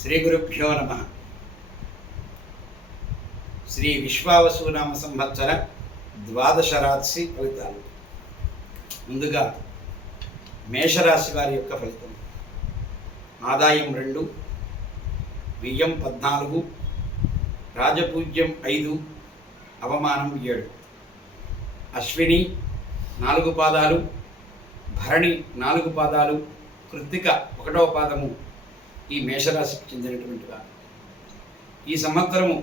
శ్రీ గురుభ్యో నమ. శ్రీ విశ్వావసునామ సంవత్సర ద్వాదశ రాశి ఫలితాలు. ముందుగా మేషరాశి వారి యొక్క ఫలితం. ఆదాయం 2, వ్యయం 14, రాజపూజ్యం 5, అవమానం 7. అశ్విని 4 పాదాలు, భరణి 4 పాదాలు, కృత్తిక 1వ పాదము ఈ మేషరాశికి చెందినటువంటి వారు. ఈ సంవత్సరము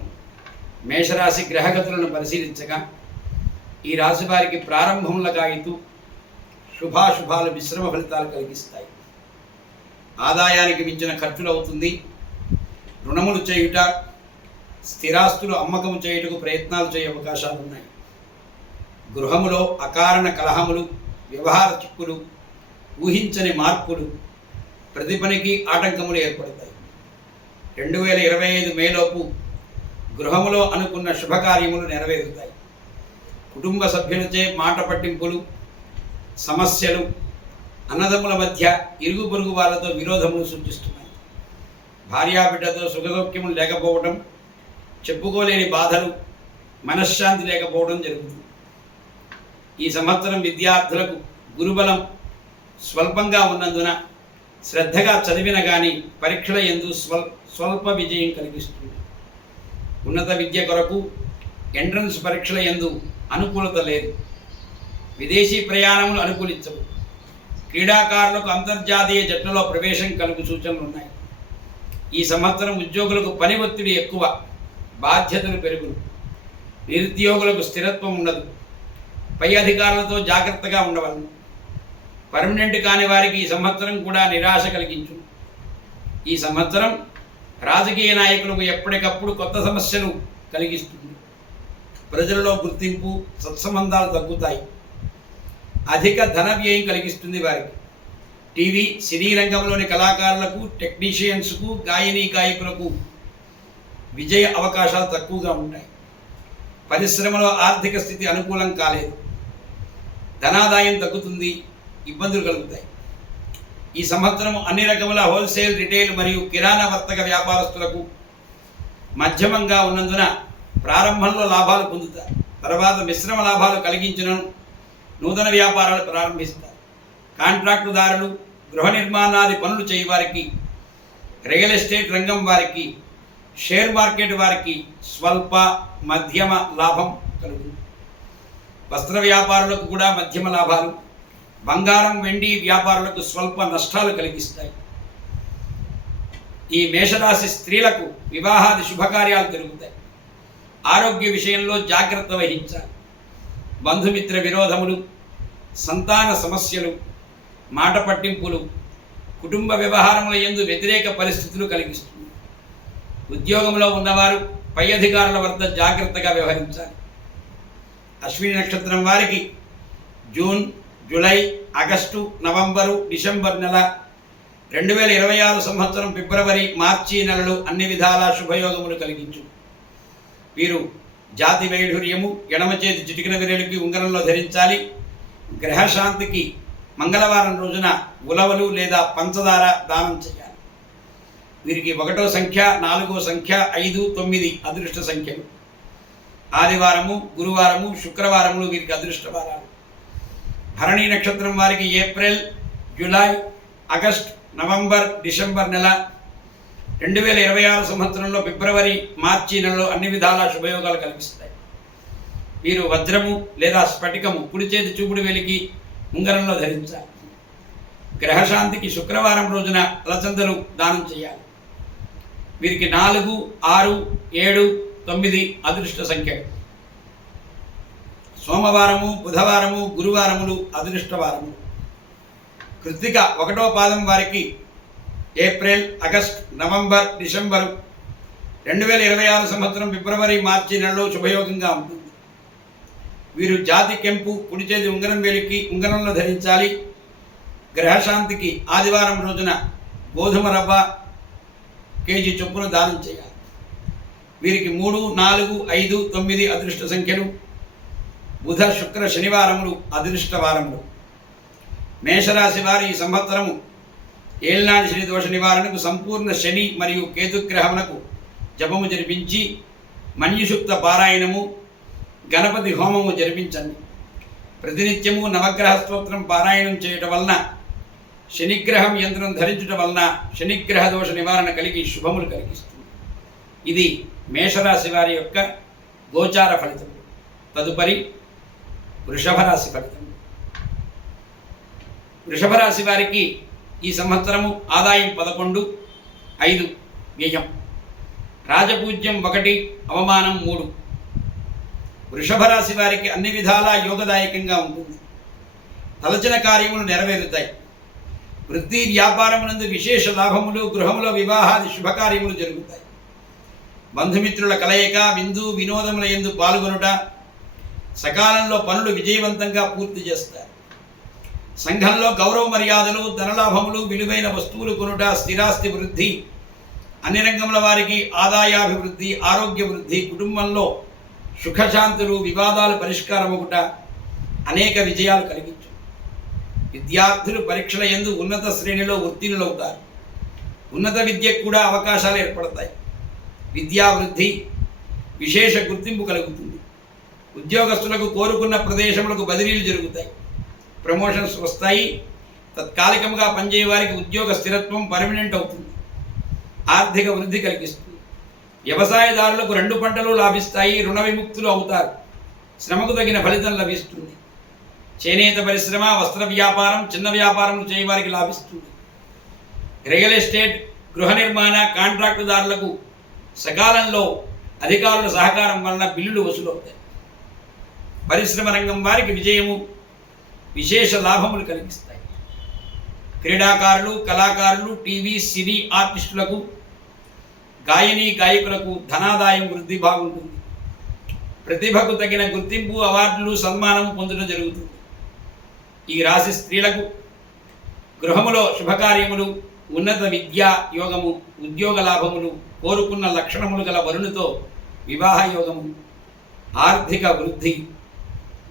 మేషరాశి గ్రహగతులను పరిశీలించగా ఈ రాశి వారికి ప్రారంభంలో కాయితూ శుభాశుభాలు మిశ్రమ ఫలితాలు కలిగిస్తాయి. ఆదాయానికి మించిన ఖర్చులు అవుతుంది. రుణములు చేయుట, స్థిరాస్తులు అమ్మకము చేయుటకు ప్రయత్నాలు చేయ అవకాశాలు ఉన్నాయి. గృహములో అకారణ కలహములు, వ్యవహార చిక్కులు, ఊహించని మార్పులు, ప్రతి పనికి ఆటంకములు ఏర్పడతాయి. 2025 మేలోపు గృహములో అనుకున్న శుభకార్యములు నెరవేరుతాయి. కుటుంబ సభ్యులచే మాట పట్టింపులు, సమస్యలు, అన్నదమ్ముల మధ్య ఇరుగు పొరుగు వాళ్ళతో విరోధములు సూచిస్తున్నాయి. భార్యాబిడ్డతో సుఖసౌఖ్యములు లేకపోవడం, చెప్పుకోలేని బాధలు, మనశ్శాంతి లేకపోవడం జరుగుతుంది. ఈ సంవత్సరం విద్యార్థులకు గురుబలం స్వల్పంగా ఉన్నందున శ్రద్ధగా చదివిన కానీ పరీక్షల యందు స్వల్ప విజయం కలిగిస్తుంది. ఉన్నత విద్య కొరకు ఎంట్రన్స్ పరీక్షల యందు అనుకూలత లేదు. విదేశీ ప్రయాణములు అనుకూలించవు. క్రీడాకారులకు అంతర్జాతీయ జట్లలో ప్రవేశం కలుగు సూచనలు ఉన్నాయి. ఈ సంవత్సరం ఉద్యోగులకు పని ఒత్తిడి ఎక్కువ, బాధ్యతలు పెరుగును. నిరుద్యోగులకు స్థిరత్వం ఉండదు. పై అధికారులతో జాగ్రత్తగా ఉండవలను. పర్మనెంట్ కాని వారికి ఈ సంవత్సరం కూడా నిరాశ కలిగించు. ఈ సంవత్సరం రాజకీయ నాయకులకు ఎప్పటికప్పుడు కొత్త సమస్యలు కలిగిస్తుంది. ప్రజలలో గుర్తింపు, సత్సంబంధాలు తగ్గుతాయి. అధిక ధన వ్యయం కలిగిస్తుంది వారికి. టీవీ, సినీ రంగంలోని కళాకారులకు, టెక్నీషియన్స్కు, గాయకులకు విజయ అవకాశాలు తక్కువగా ఉంటాయి. పరిశ్రమలో ఆర్థిక స్థితి అనుకూలం కాలేదు. ధనాదాయం తగ్గుతుంది, ఇబ్బందులు కలుగుతాయి. ఈ సంవత్సరం అన్ని రకముల హోల్సేల్, రిటైల్ మరియు కిరాణా వర్తక వ్యాపారస్తులకు మధ్యమంగా ఉన్నందున ప్రారంభంలో లాభాలు పొందుతారు. తర్వాత మిశ్రమ లాభాలు కలిగించిన నూతన వ్యాపారాలు ప్రారంభిస్తారు. కాంట్రాక్టుదారులు, గృహ నిర్మాణాది పనులు చేయవారికి, రియల్ ఎస్టేట్ రంగం వారికి, షేర్ మార్కెట్ వారికి స్వల్ప మధ్యమ లాభం కలుగుతుంది. వస్త్ర వ్యాపారులకు కూడా మధ్యమ లాభాలు. బంగారం, వెండి వ్యాపారులకు స్వల్ప నష్టాలు కలిగిస్తాయి. ఈ మేషరాశి స్త్రీలకు వివాహాది శుభకార్యాలు జరుగుతాయి. ఆరోగ్య విషయంలో జాగ్రత్త వహించాలి. బంధుమిత్ర విరోధములు, సంతాన సమస్యలు, మాట పట్టింపులు, కుటుంబ వ్యవహారముల యందు వ్యతిరేక పరిస్థితులు కలిగిస్తుంది. ఉద్యోగంలో ఉన్నవారు పై అధికారుల వద్ద జాగ్రత్తగా వ్యవహరించాలి. అశ్విని నక్షత్రం వారికి June, July, August, November, December నెల, 2026 సంవత్సరం ఫిబ్రవరి, మార్చి నెలలు అన్ని విధాల శుభయోగములు కలిగించు. వీరు జాతి వైఢూర్యము, ఎడమ చేతి చిటికిన విరలికి ఉంగరంలో ధరించాలి. గ్రహశాంతికి మంగళవారం రోజున ఉలవలు లేదా పంచదార దానం చేయాలి. వీరికి 1వ సంఖ్య, 4వ సంఖ్య, 5, 9 అదృష్ట సంఖ్యలు. ఆదివారము, గురువారము, శుక్రవారములు వీరికి అదృష్టవారాలు. భరణి నక్షత్రం వారికి April, July, August, November, December నెల, 2026 సంవత్సరంలో ఫిబ్రవరి, మార్చి నెలలో అన్ని విధాల శుభయోగాలు కల్పిస్తాయి. వీరు వజ్రము లేదా స్ఫటికము కుడి చేతి చూపుడు వేలికి ఉంగరంలో ధరించాలి. గ్రహశాంతికి శుక్రవారం రోజున అలచందలు దానం చేయాలి. వీరికి 4, 6, 7, 9 అదృష్ట సంఖ్యలు. సోమవారము, బుధవారము, గురువారములు అదృష్టవారములు. కృత్తిక 1వ పాదం వారికి ఏప్రిల్, ఆగస్ట్, నవంబర్, డిసెంబరు 2026 సంవత్సరం ఫిబ్రవరి, మార్చి నెలలో శుభయోగంగా ఉంటుంది. వీరు జాతి కెంపు కుడి చేతి ఉంగరంలో ధరించాలి. గ్రహశాంతికి ఆదివారం రోజున గోధుమ రవ్వ కేజీ చొప్పున దానం చేయాలి. వీరికి 3, 4, 5, 9 అదృష్ట సంఖ్యలు. బుధ, శుక్ర, శనివారములు అదృష్టవారములు. మేషరాశి వారి ఈ సంవత్సరము ఏళ్నాటి శని దోష నివారణకు సంపూర్ణ శని మరియు కేతుగ్రహమునకు జపము జరిపించి మన్యుషుక్త పారాయణము గణపతి హోమము జరిపించండి. ప్రతినిత్యము నవగ్రహ స్తోత్రం పారాయణం చేయటం వలన శనిగ్రహం యంత్రం ధరించటం వలన శనిగ్రహ దోష నివారణ కలిగి శుభములు కలిగిస్తుంది. ఇది మేషరాశి వారి యొక్క గోచార ఫలితం. తదుపరి వృషభ రాశి ఫలితం. వృషభ రాశి వారికి ఈ సంవత్సరము ఆదాయం 11, 5 వ్యయం, రాజపూజ్యం 1, అవమానం 3. వృషభ రాశి వారికి అన్ని విధాలా యోగదాయకంగా ఉంటుంది. తలచిన కార్యములు నెరవేరుతాయి. వృత్తి వ్యాపారమునందు విశేష లాభములు, గృహములో వివాహాది శుభకార్యములు జరుగుతాయి. బంధుమిత్రుల కలయిక, విందు వినోదముల యందు పాల్గొనుట, సకాలంలో పనులు విజయవంతంగా పూర్తి చేస్తారు. సంఘంలో గౌరవ మర్యాదలు, ధనలాభములు, విలువైన వస్తువులు కొనుట, స్థిరాస్తి వృద్ధి, అన్ని రంగముల వారికి ఆదాయాభివృద్ధి, ఆరోగ్య వృద్ధి, కుటుంబంలో సుఖశాంతులు, వివాదాలు పరిష్కారమగుట, అనేక విజయాలు కలిగించు. విద్యార్థులు పరీక్షల యందు ఉన్నత శ్రేణిలో ఉత్తీర్ణులవుతారు. ఉన్నత విద్యకు కూడా అవకాశాలు ఏర్పడతాయి. విద్యావృద్ధి, విశేష గుర్తింపు కలుగుతుంది. ఉద్యోగస్తులకు కోరుకున్న ప్రదేశములకు బదిలీలు జరుగుతాయి. ప్రమోషన్స్ వస్తాయి. తత్కాలికంగా పనిచేయ వారికి ఉద్యోగ స్థిరత్వం పర్మనెంట్ అవుతుంది. ఆర్థిక వృద్ధి కలిగిస్తుంది. వ్యవసాయదారులకు 2 పంటలు లాభిస్తాయి. రుణ విముక్తులు అవుతారు. శ్రమకు తగిన ఫలితం లభిస్తుంది. చేనేత పరిశ్రమ, వస్త్ర వ్యాపారం, చిన్న వ్యాపారం చేయవారికి లాభిస్తుంది. రియల్ ఎస్టేట్, గృహ నిర్మాణ కాంట్రాక్టుదారులకు సకాలంలో అధికారుల సహకారం వలన బిల్లులు వసూలవుతాయి. పరిశ్రమ రంగం వారికి విజయము, విశేష లాభములు కలిగిస్తాయి. క్రీడాకారులు, కళాకారులు, టీవీ సినీ ఆర్టిస్టులకు, గాయని గాయకులకు ధనాదాయం వృద్ధి బాగుంటుంది. ప్రతిభకు తగిన గుర్తింపు, అవార్డులు, సన్మానం పొందడం జరుగుతుంది. ఈ రాశి స్త్రీలకు గృహములో శుభకార్యములు, ఉన్నత విద్యా యోగము, ఉద్యోగ లాభములు, కోరుకున్న లక్షణములు గల వరుణుతో వివాహ యోగము, ఆర్థిక వృద్ధి,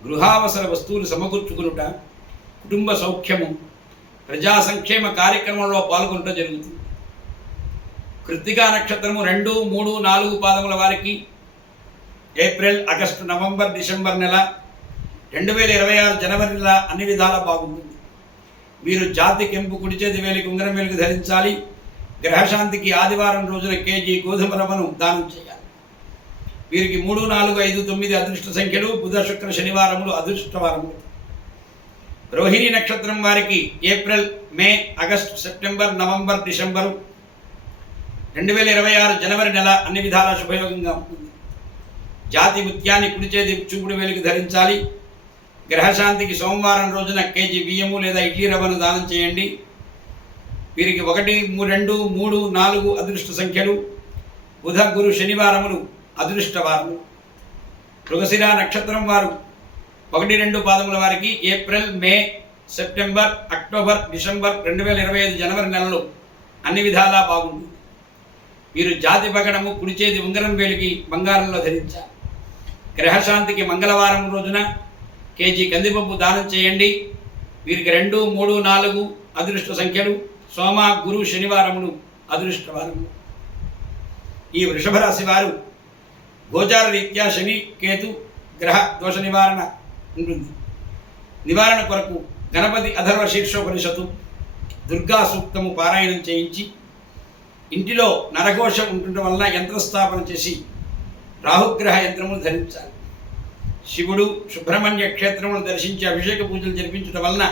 గృహావసర వస్తువులు సమకూర్చుకునుట, కుటుంబ సౌఖ్యము, ప్రజా సంక్షేమ కార్యక్రమంలో పాల్గొనడం జరుగుతుంది. కృత్తికా నక్షత్రము 2, 3, 4 పాదముల వారికి ఏప్రిల్, ఆగస్టు, నవంబర్, డిసెంబర్ నెల, 2026 జనవరి నెల అన్ని విధాలా బాగుంటుంది. వీరు జాతి కెంపు, కుడి చేతి వేలికి ఉంగరం వేలికి ధరించాలి. గ్రహశాంతికి ఆదివారం రోజున కేజీ గోధుమ రవ్వను దానం చేయాలి. వీరికి 3, 4, 5, 9 అదృష్ట సంఖ్యలు. బుధ, శుక్ర, శనివారములు అదృష్టవారములు. రోహిణి నక్షత్రం వారికి ఏప్రిల్, మే, ఆగస్టు, సెప్టెంబర్, నవంబర్, డిసెంబరు 2026 జనవరి నెల అన్ని విధాలా శుభయోగంగా ఉంటుంది. జాతి ముత్యాన్ని కుడి చేతి చూపుడు వేలికి ధరించాలి. గ్రహశాంతికి సోమవారం రోజున కేజీ బియ్యము లేదా ఇడ్లీ రవ్వను దానం చేయండి. వీరికి 1, 2, 3, 4 అదృష్ట సంఖ్యలు. బుధ, గురు, శనివారములు అదృష్టవారములు. మృగశిర నక్షత్రం వారు 1, 2 పాదముల వారికి ఏప్రిల్, మే, సెప్టెంబర్, అక్టోబర్, డిసెంబర్ 2025 జనవరి నెలలో అన్ని విధాలా బాగుంటుంది. వీరు జాతి పగడము, కుడి చేతి ఉంగరం వేలికి బంగారంలో ధరించాలి. గ్రహశాంతికి మంగళవారం రోజున కేజీ కందిపప్పు దానం చేయండి. వీరికి 2, 3, 4 అదృష్ట సంఖ్యలు. సోమ, గురు, శనివారములు అదృష్టవారములు. ఈ వృషభ రాశి వారు గోచార రీత్యా శని, కేతు గ్రహ దోష నివారణ ఉంటుంది. నివారణ కొరకు గణపతి అథర్వ శీర్షోపనిషత్తు, దుర్గా సూక్తము పారాయణం చేయించి ఇంటిలో నరఘోషం ఉంటుండటం వలన యంత్రస్థాపన చేసి రాహుగ్రహ యంత్రములు ధరించాలి. శివుడు, సుబ్రహ్మణ్య క్షేత్రములు దర్శించి అభిషేక పూజలు జరిపించడం వలన,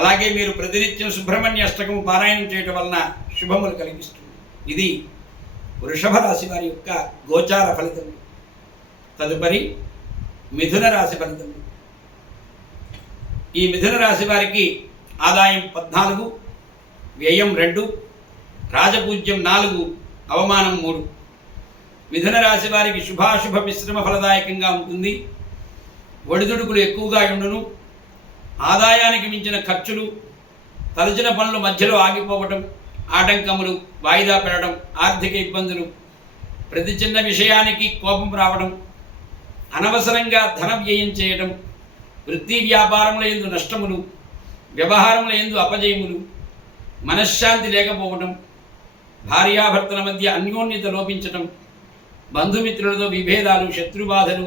అలాగే మీరు ప్రతినిత్యం సుబ్రహ్మణ్య అష్టకము పారాయణం చేయటం వలన శుభములు కలిగిస్తుంది. ఇది వృషభ రాశి వారి యొక్క గోచార ఫలితం. తదుపరి మిథున రాశి ఫలితం. ఈ మిథున రాశి వారికి ఆదాయం 14, వ్యయం 2, రాజపూజ్యం 4, అవమానం 3. మిథున రాశి వారికి శుభాశుభ మిశ్రమ ఫలదాయకంగా ఉంటుంది. ఒడిదుడుకులు ఎక్కువగా ఉండును. ఆదాయానికి మించిన ఖర్చులు, తలచిన పనులు మధ్యలో ఆగిపోవటం, ఆటంకములు, వాయిదా పెరగడం, ఆర్థిక ఇబ్బందులు, ప్రతి చిన్న విషయానికి కోపం రావడం, అనవసరంగా ధన వ్యయం చేయడం, వృత్తి వ్యాపారముల యందు నష్టములు, వ్యవహారముల యందు అపజయములు, మనశ్శాంతి లేకపోవడం, భార్యాభర్తల మధ్య అన్యోన్యత లోపించటం, బంధుమిత్రులతో విభేదాలు, శత్రుబాధలు,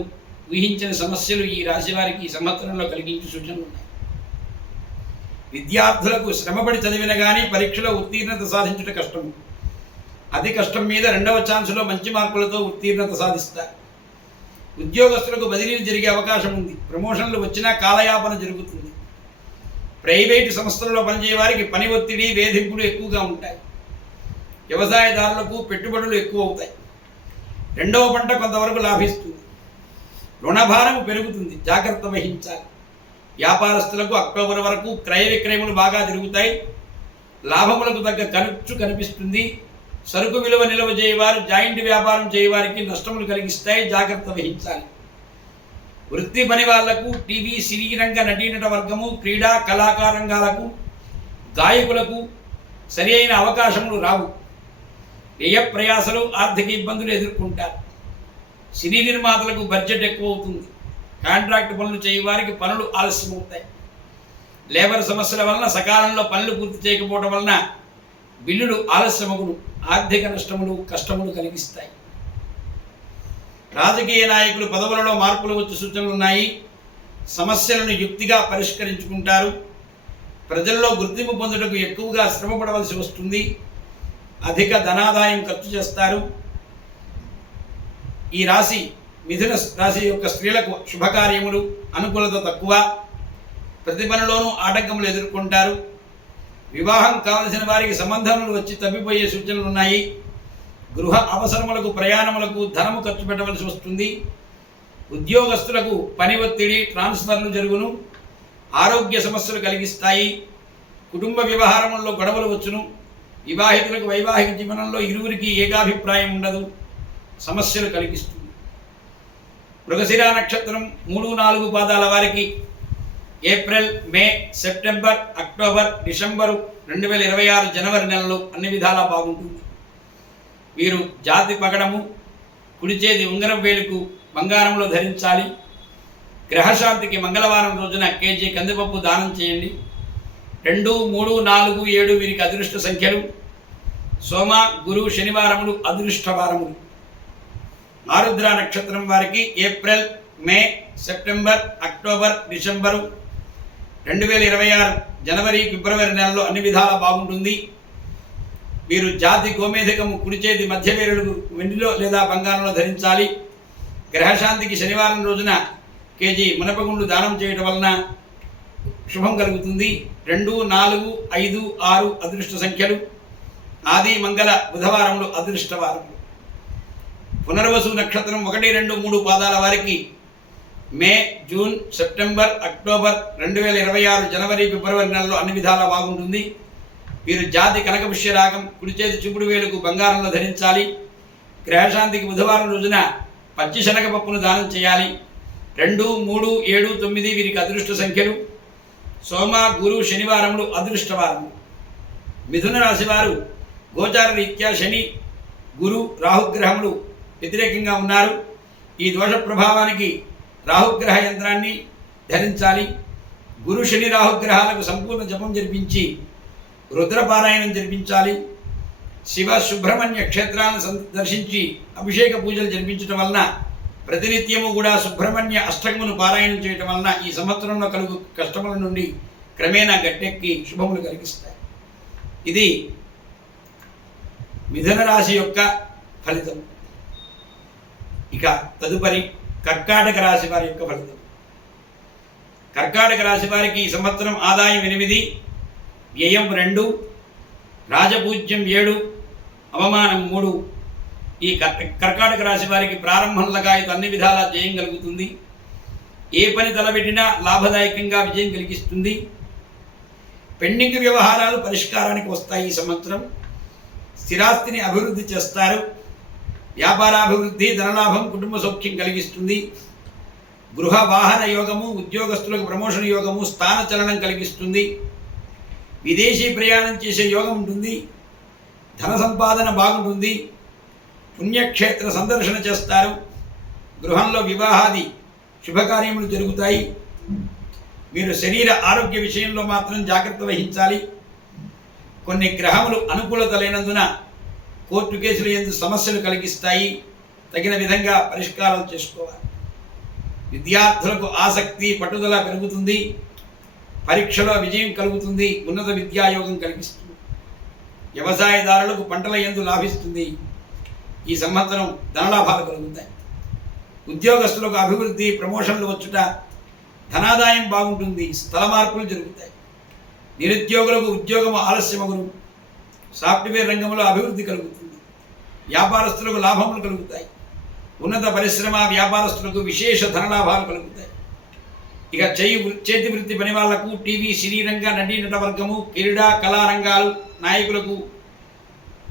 ఊహించిన సమస్యలు ఈ రాశి వారికి ఈ సంవత్సరంలో కలిగించే సూచనలు ఉన్నాయి. విద్యార్థులకు శ్రమపడి చదివిన కానీ పరీక్షలో ఉత్తీర్ణత సాధించడం కష్టము. అతి కష్టం మీద రెండవ ఛాన్సులో మంచి మార్కులతో ఉత్తీర్ణత సాధిస్తారు. ఉద్యోగస్తులకు బదిలీలు జరిగే అవకాశం ఉంది. ప్రమోషన్లు వచ్చినా కాలయాపన జరుగుతుంది. ప్రైవేటు సంస్థలలో పనిచేయ వారికి పని ఒత్తిడి, వేధింపులు ఎక్కువగా ఉంటాయి. వ్యవసాయదారులకు పెట్టుబడులు ఎక్కువ అవుతాయి. రెండవ పంట కొంతవరకు లాభిస్తుంది. రుణభారం పెరుగుతుంది, జాగ్రత్త వహించాలి. వ్యాపారస్తులకు అక్టోబర్ వరకు క్రయ విక్రయములు బాగా జరుగుతాయి. లాభములకు తగ్గ ఖర్చు కనిపిస్తుంది. సరుకు విలువ నిల్వ చేయవారు, జాయింట్ వ్యాపారం చేయవారికి నష్టములు కలిగిస్తాయి, జాగ్రత్త వహించాలి. వృత్తి పని వాళ్లకు, టీవీ సినీ రంగ నటీనట వర్గము, క్రీడా కళాకార రంగాలకు, గాయకులకు సరి అయిన అవకాశములు రావు. వ్యయ ప్రయాసలు, ఆర్థిక ఇబ్బందులు ఎదుర్కొంటారు. సినీ నిర్మాతలకు బడ్జెట్ ఎక్కువ అవుతుంది. కాంట్రాక్ట్ పనులు చేయవారికి పనులు ఆలస్యం అవుతాయి. లేబర్ సమస్యల వలన సకాలంలో పనులు పూర్తి చేయకపోవడం వలన బిల్లులు ఆలస్యమగును, ఆర్థిక నష్టములు, కష్టములు కలిగిస్తాయి. రాజకీయ నాయకులు పదవులలో మార్పులు వచ్చే సూచనలు ఉన్నాయి. సమస్యలను యుక్తిగా పరిష్కరించుకుంటారు. ప్రజల్లో గుర్తింపు పొందుటకు ఎక్కువగా శ్రమపడవలసి వస్తుంది. అధిక ధనాదాయం ఖర్చు చేస్తారు. ఈ రాశి మిథున రాశి యొక్క స్త్రీలకు శుభకార్యములు, అనుకూలత తక్కువ. ప్రతి పనిలోనూ ఆటంకములు ఎదుర్కొంటారు. వివాహం కావలసిన వారికి సంబంధములు వచ్చి తప్పిపోయే సూచనలు ఉన్నాయి. గృహ అవసరములకు, ప్రయాణములకు ధనము ఖర్చు పెట్టవలసి వస్తుంది. ఉద్యోగస్తులకు పని ఒత్తిడి, ట్రాన్స్ఫర్లు జరుగును. ఆరోగ్య సమస్యలు కలిగిస్తాయి. కుటుంబ వ్యవహారములలో గొడవలు వచ్చును. వివాహితులకు వైవాహిక జీవనంలో ఇరువురికి ఏకాభిప్రాయం ఉండదు, సమస్యలు కలిగిస్తుంది. మృగశిర నక్షత్రం 3-4 పాదాల వారికి ఏప్రిల్, మే, సెప్టెంబర్, అక్టోబర్, డిసెంబరు 2026 జనవరి నెలలో అన్ని విధాలా బాగుంటుంది. వీరు జాతి పగడము, కుడిచేది ఉంగరం వేలుకు బంగారంలో ధరించాలి. గ్రహశాంతికి మంగళవారం రోజున కేజీ కందిపప్పు దానం చేయండి. 2, 3, 4, 7 వీరికి అదృష్ట సంఖ్యలు. సోమ, గురు, శనివారములు అదృష్టవారములు. ఆరుద్ర నక్షత్రం వారికి ఏప్రిల్, మే, సెప్టెంబర్, అక్టోబర్, డిసెంబరు 2026 జనవరి, ఫిబ్రవరి నెలలో అన్ని విధాలా బాగుంటుంది. వీరు జాతి గోమేధికము కుడిచేది మధ్య వేరులు వెండిలో లేదా బంగారంలో ధరించాలి. గ్రహశాంతికి శనివారం రోజున కేజీ మునపగుండు దానం చేయడం వలన శుభం కలుగుతుంది. 2, 4, 5, 6 అదృష్ట సంఖ్యలు. ఆది, మంగళ, బుధవారములు అదృష్టవారములు. పునర్వసు నక్షత్రం 1, 2, 3 పాదాల వారికి మే, జూన్, సెప్టెంబర్, అక్టోబర్ 2026 జనవరి, ఫిబ్రవరి నెలలో అన్ని విధాలా బాగుంటుంది. వీరు జాతి కనకపుష్య రాగం కుడిచేతి చూపుడు వేలుకు బంగారంలో ధరించాలి. గ్రహశాంతికి బుధవారం రోజున పచ్చి శనగపప్పును దానం చేయాలి. 2, 3, 7, 9 వీరికి అదృష్ట సంఖ్యలు. సోమ, గురు, శనివారములు అదృష్టవారములు. మిథున రాశి వారు గోచార రీత్యా శని, గురు, రాహుగ్రహములు వ్యతిరేకంగా ఉన్నారు. ఈ దోష ప్రభావానికి రాహుగ్రహ యంత్రాన్ని ధరించాలి. గురు, శని, రాహుగ్రహాలకు సంపూర్ణ జపం జరిపించి రుద్రపారాయణం జరిపించాలి. శివ సుబ్రహ్మణ్య క్షేత్రాలను దర్శించి అభిషేక పూజలు జరిపించడం వలన ప్రతినిత్యము కూడా సుబ్రహ్మణ్య అష్టకమును పారాయణం చేయటం వలన ఈ సంవత్సరంలో కలుగు కష్టముల నుండి క్రమేణా గట్టెక్కి శుభములు కలిగిస్తాయి. ఇది మిథున రాశి యొక్క ఫలితం. ఇక తదుపరి కర్కాటక రాశి వారి యొక్క ఫలితం. కర్కాటక రాశి వారికి ఈ సంవత్సరం ఆదాయం 8, వ్యయం 2, రాజపూజ్యం 7, అవమానం 3. ఈ కర్కాటక రాశి వారికి ప్రారంభంలో అన్ని విధాలా జయం కలుగుతుంది. ఏ పని తలబెట్టినా లాభదాయకంగా విజయం కలిగిస్తుంది. పెండింగ్ వ్యవహారాలు పరిష్కారానికి వస్తాయి. ఈ సంవత్సరం స్థిరాస్తిని అభివృద్ధి చేస్తారు. వ్యాపారాభివృద్ధి, ధనలాభం, కుటుంబ సౌఖ్యం కలిగిస్తుంది. గృహ వాహన యోగము, ఉద్యోగస్తులకు ప్రమోషన్ యోగము, స్థాన చలనం కలిగిస్తుంది. విదేశీ ప్రయాణం చేసే యోగం ఉంటుంది. ధన సంపాదన బాగుంటుంది. పుణ్యక్షేత్ర సందర్శన చేస్తారు. గృహంలో వివాహాది శుభకార్యములు జరుగుతాయి. మీరు శరీర ఆరోగ్య విషయంలో మాత్రం జాగ్రత్త వహించాలి. కొన్ని గ్రహములు అనుకూలత లేనందున కోర్టు కేసులు ఎందుకు సమస్యలు కలిగిస్తాయి. తగిన విధంగా పరిష్కారాలు చేసుకోవాలి. విద్యార్థులకు ఆసక్తి పట్టుదల పెరుగుతుంది. పరీక్షలో విజయం కలుగుతుంది. ఉన్నత విద్యాయోగం కలిగిస్తుంది. వ్యవసాయదారులకు పంటల యందు లాభిస్తుంది. ఈ సంవత్సరం ధనలాభాలు కలుగుతాయి. ఉద్యోగస్తులకు అభివృద్ధి, ప్రమోషన్లు వచ్చుట, ధనాదాయం బాగుంటుంది. స్థల మార్పులు జరుగుతాయి. నిరుద్యోగులకు ఉద్యోగం ఆలస్యమగును. సాఫ్ట్వేర్ రంగంలో అభివృద్ధి కలుగుతుంది. వ్యాపారస్తులకు లాభములు కలుగుతాయి. ఉన్నత పరిశ్రమ వ్యాపారస్తులకు విశేష ధనలాభాలు కలుగుతాయి. ఇక చేతి వృత్తి పని వాళ్లకు, టీవీ, సినీ రంగ నటీనట వర్గము, క్రీడా కళారంగాలు నాయకులకు,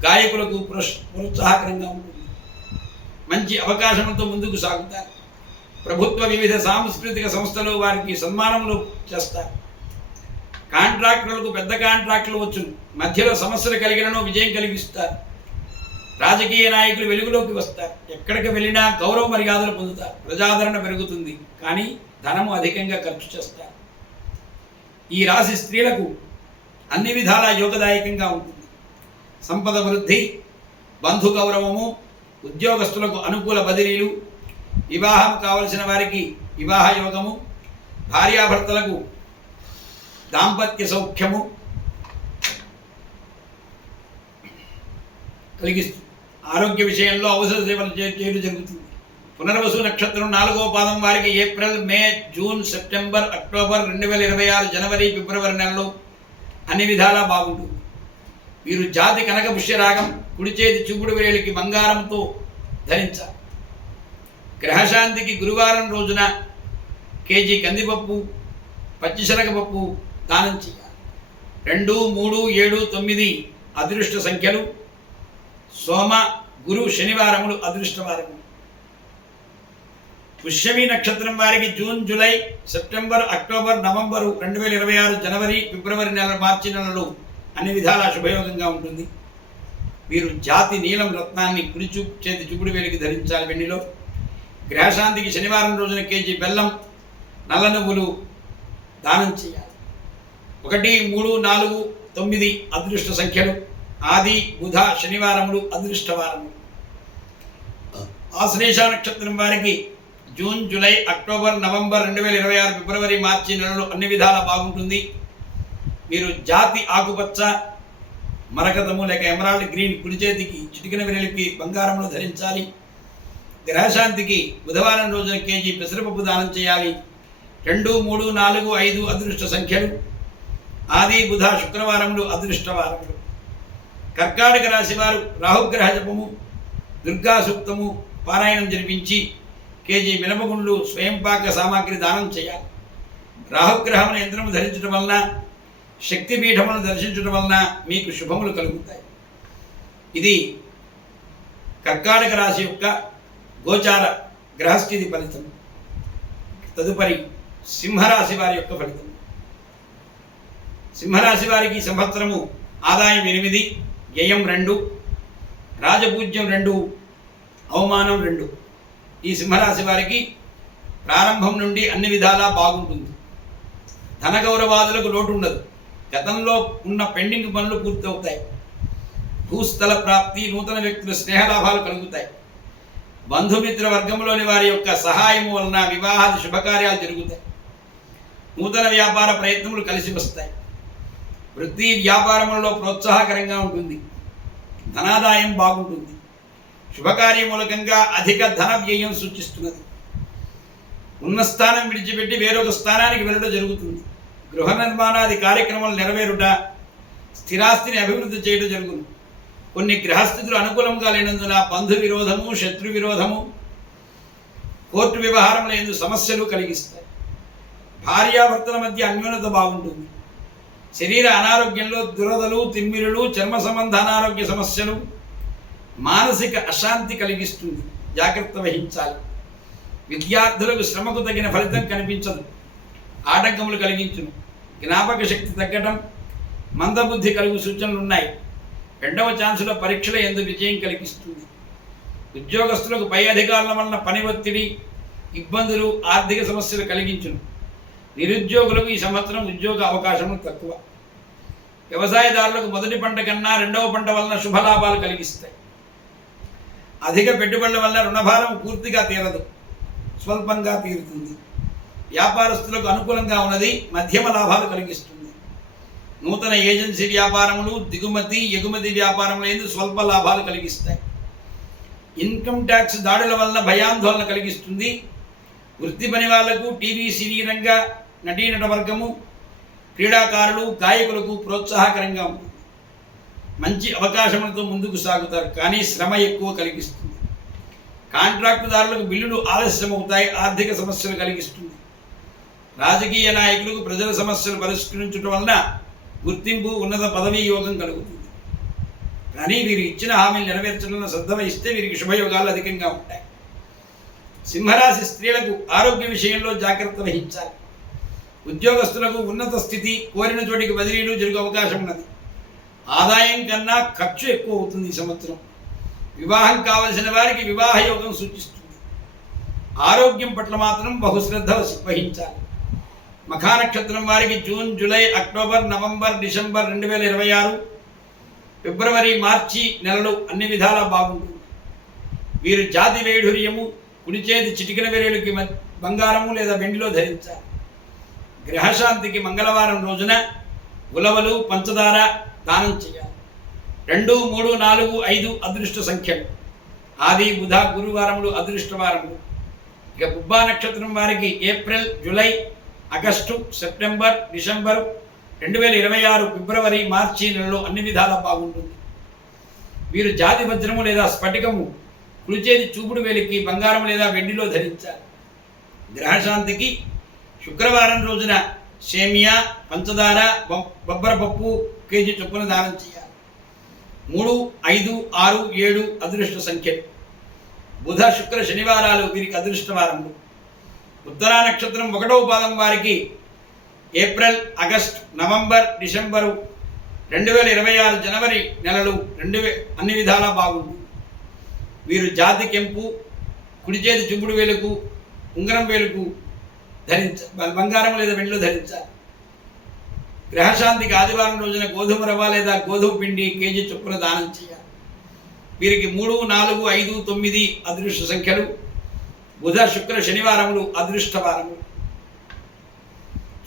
గాయకులకు ప్రోత్సాహకరంగా ఉంటుంది. మంచి అవకాశంతో ముందుకు సాగుతారు. ప్రభుత్వ వివిధ సాంస్కృతిక సంస్థలు వారికి సన్మానములు చేస్తారు. కాంట్రాక్టులకు పెద్ద కాంట్రాక్టులు వచ్చును. మధ్యలో సమస్యలు కలిగినను విజయం కలిగిస్తారు. రాజకీయ నాయకులు వెలుగులోకి వస్తారు. ఎక్కడికి వెళ్ళినా గౌరవ మర్యాదలు పొందుతారు. ప్రజాదరణ పెరుగుతుంది. కానీ ధనము అధికంగా ఖర్చు చేస్తారు. ఈ రాశి స్త్రీలకు అన్ని విధాలా యోగదాయకంగా ఉంటుంది. సంపద వృద్ధి, బంధు గౌరవము, ఉద్యోగస్తులకు అనుకూల బదిలీలు, వివాహం కావలసిన వారికి వివాహ యోగము, భార్యాభర్తలకు దాంపత్య సౌఖ్యము కలిగిస్తుంది. ఆరోగ్య విషయంలో ఔషధ సేవలు చేయడం జరుగుతుంది. పునర్వసు నక్షత్రం 4వ పాదం వారికి ఏప్రిల్, మే, జూన్, సెప్టెంబర్, అక్టోబర్ 2026, జనవరి, ఫిబ్రవరి నెలలో అన్ని విధాలా బాగుంటుంది. వీరు జాతి కనక పుష్యరాగం, కుడి చేతి చూపుడు వేలికి బంగారంతో ధరించాలి. గ్రహశాంతికి గురువారం రోజున కేజీ కందిపప్పు, పచ్చిశనగపప్పు దానం చేయాలి. 2, 3, 7, 9 అదృష్ట సంఖ్యలు. సోమ, గురు, శనివారములు అదృష్టవారములు. పుష్యమి నక్షత్రం వారికి June, July, September, October, November 2026, జనవరి, ఫిబ్రవరి నెల, మార్చి నెలలు అన్ని విధాలా శుభయోగంగా ఉంటుంది. వీరు జాతి నీలం రత్నాన్ని కుడి చేతి చూపుడు వేలికి ధరించాలి. వెండిలో గ్రహశాంతికి శనివారం రోజున కేజీ బెల్లం, నల్ల నువ్వులు దానం చేయాలి. 1, 3, 4, 9 అదృష్ట సంఖ్యలు. ఆది, బుధ, శనివారములు అదృష్టవారములు. ఆశ్లేష నక్షత్రం వారికి జూన్, జూలై, అక్టోబర్, నవంబర్ 2026, ఫిబ్రవరి, మార్చి నెలలు అన్ని విధాలా బాగుంటుంది. మీరు జాతి ఆకుపచ్చ, మరకతము లేక ఎమరాల్డ్ గ్రీన్ కుడి చేతికి, చిటికిన వేలికి బంగారమును ధరించాలి. గ్రహశాంతికి బుధవారం రోజున కేజీ పెసరపప్పు దానం చేయాలి. 2, 3, 4, 5 అదృష్ట సంఖ్యలు. ఆది, బుధ, శుక్రవారములు అదృష్టవారములు. కర్కాటక రాశి వారు రాహుగ్రహ జపము, దుర్గా సూక్తము పారాయణం జరిపించి కేజీ మినపగుండ్లు, స్వయంపాక సామాగ్రి దానం చేయాలి. రాహుగ్రహమును యంత్రము ధరించడం వలన, శక్తిపీఠమును దర్శించడం వలన మీకు శుభములు కలుగుతాయి. ఇది కర్కాటక రాశి యొక్క గోచార గ్రహస్థితి ఫలితం. తదుపరి సింహరాశి వారి యొక్క ఫలితం. సింహరాశి వారికి సంవత్సరము ఆదాయం 8, వ్యయం 2, రాజపూజ్యం 2, అవమానం 2. ఈ సింహరాశి వారికి ప్రారంభం నుండి అన్ని విధాలా బాగుంటుంది. ధన గౌరవాదులకు లోటు ఉండదు. గతంలో ఉన్న పెండింగ్ పనులు పూర్తవుతాయి. భూస్థల ప్రాప్తి, నూతన వ్యక్తుల స్నేహలాభాలు కలుగుతాయి. బంధుమిత్ర వర్గంలోని వారి యొక్క సహాయం వలన వివాహాది శుభకార్యాలు జరుగుతాయి. నూతన వ్యాపార ప్రయత్నములు కలిసి వస్తాయి. వృత్తి వ్యాపారములలో ప్రోత్సాహకరంగా ఉంటుంది. ధనాదాయం బాగుంటుంది. శుభకార్య మూలకంగా అధిక ధన వ్యయం సూచిస్తున్నది. ఉన్న స్థానం విడిచిపెట్టి వేరొక స్థానానికి వెళ్ళడం జరుగుతుంది. గృహ నిర్మాణాది కార్యక్రమాలు నెరవేరుట, స్థిరాస్తిని అభివృద్ధి చేయడం జరుగును. కొన్ని గ్రహస్థితులు అనుకూలంగా లేనందున బంధు విరోధము, శత్రు విరోధము, కోర్టు వ్యవహారంలో ఎందుకు సమస్యలు కలిగిస్తాయి. భార్యాభర్తల మధ్య అన్యోన్యత బాగుంటుంది. శరీర అనారోగ్యంలో దురదలు, తిమ్మిరులు, చర్మ సంబంధ అనారోగ్య సమస్యలు, మానసిక అశాంతి కలిగిస్తుంది. జాగ్రత్త వహించాలి. విద్యార్థులకు శ్రమకు తగిన ఫలితం కనిపించదు. ఆటంకములు కలిగించును. జ్ఞాపక శక్తి తగ్గడం, మందబుద్ధి కలుగు సూచనలు ఉన్నాయి. 2వ ఛాన్సులో పరీక్షల యందు విజయం కలిగిస్తుంది. ఉద్యోగస్తులకు పై అధికారుల వలన పని ఒత్తిడి, ఇబ్బందులు, ఆర్థిక సమస్యలు కలిగించును. నిరుద్యోగులకు ఈ సంవత్సరం ఉద్యోగ అవకాశములు తక్కువ. వ్యవసాయదారులకు మొదటి పంట కన్నా రెండవ పంట వలన శుభలాభాలు కలిగిస్తాయి. అధిక పెట్టుబడుల వల్ల రుణభారం పూర్తిగా తీరదు, స్వల్పంగా తీరుతుంది. వ్యాపారస్తులకు అనుకూలంగా ఉన్నది, మధ్యమ లాభాలు కలిగిస్తుంది. నూతన ఏజెన్సీ వ్యాపారములు, దిగుమతి ఎగుమతి వ్యాపారములు ఎందు స్వల్ప లాభాలు కలిగిస్తాయి. ఇన్కమ్ ట్యాక్స్ దాడుల వలన భయాందోళన కలిగిస్తుంది. వృత్తి పని వాళ్లకు, టీవీ సినీ రంగ నటీనట వర్గము, క్రీడాకారులు, గాయకులకు ప్రోత్సాహకరంగా ఉంటుంది. మంచి అవకాశములతో ముందుకు సాగుతారు, కానీ శ్రమ ఎక్కువ కలిగిస్తుంది. కాంట్రాక్టుదారులకు బిల్లులు ఆలస్యమవుతాయి, ఆర్థిక సమస్యలు కలిగిస్తుంది. రాజకీయ నాయకులకు ప్రజల సమస్యలు పరిష్కరించడం వలన గుర్తింపు, ఉన్నత పదవీ యోగం కలుగుతుంది. కానీ వీరు ఇచ్చిన హామీలు నెరవేర్చడంలో శ్రద్ధ వహిస్తే వీరికి శుభయోగాలు అధికంగా ఉంటాయి. సింహరాశి స్త్రీలకు ఆరోగ్య విషయంలో జాగ్రత్త వహించాలి. ఉద్యోగస్తులకు ఉన్నత స్థితి, కోరిన చోటికి బదిలీలు జరిగే అవకాశం ఉన్నది. ఆదాయం కన్నా ఖర్చు ఎక్కువ అవుతుంది ఈ సంవత్సరం. వివాహం కావలసిన వారికి వివాహ యోగం సూచిస్తుంది. ఆరోగ్యం పట్ల మాత్రం బహుశ్రద్ధ వహించాలి. మఖా నక్షత్రం వారికి June, July, October, November, December 2026, ఫిబ్రవరి, మార్చి నెలలు అన్ని విధాలా బాగుంటుంది. వీరు జాతి వైఢూర్యము, కుడి చేతి చిటికిన వేరేలుకి బంగారము లేదా వెండిలో ధరించాలి. గ్రహశాంతికి మంగళవారం రోజున ఉలవలు, పంచదార దానం చేయాలి. 2, 3, 4, 5 అదృష్ట సంఖ్యలు. ఆది, బుధ, గురువారములు అదృష్టవారములు. ఇక పుబ్బా నక్షత్రం వారికి April, July, August, September, December 2026, ఫిబ్రవరి, మార్చి నెలలో అన్ని విధాలా బాగుంటుంది. వీరు జాతి వజ్రము లేదా స్ఫటికము కుడి చేతి చూపుడు వేలికి బంగారం లేదా వెండిలో ధరించాలి. గ్రహశాంతికి శుక్రవారం రోజున సేమియా, పంచదార, బొబ్బరపప్పు కేజీ చొప్పున దానం చేయాలి. 3, 5, 6, 7 అదృష్ట సంఖ్యలు. బుధ, శుక్ర, శనివారాలు వీరికి అదృష్టవారములు. ఉత్తరా నక్షత్రం 1వ పాదం వారికి ఏప్రిల్, ఆగస్ట్, నవంబర్, డిసెంబరు 2026, జనవరి నెలలు అన్ని విధాలా బాగుంటుంది. వీరు జాతి కెంపు, కుడి చేతి చూపుడు వేలుకు, ఉంగరం వేలుకు బంగారం లేదా వెండిలో ధరించాలి. గ్రహశాంతికి ఆదివారం రోజున గోధుమ రవ్వ లేదా గోధుమ పిండి కేజీ చొప్పున దానం చేయాలి. వీరికి 3, 4, 5, 9 అదృష్ట సంఖ్యలు. బుధ, శుక్ర, శనివారములు అదృష్టవారములు.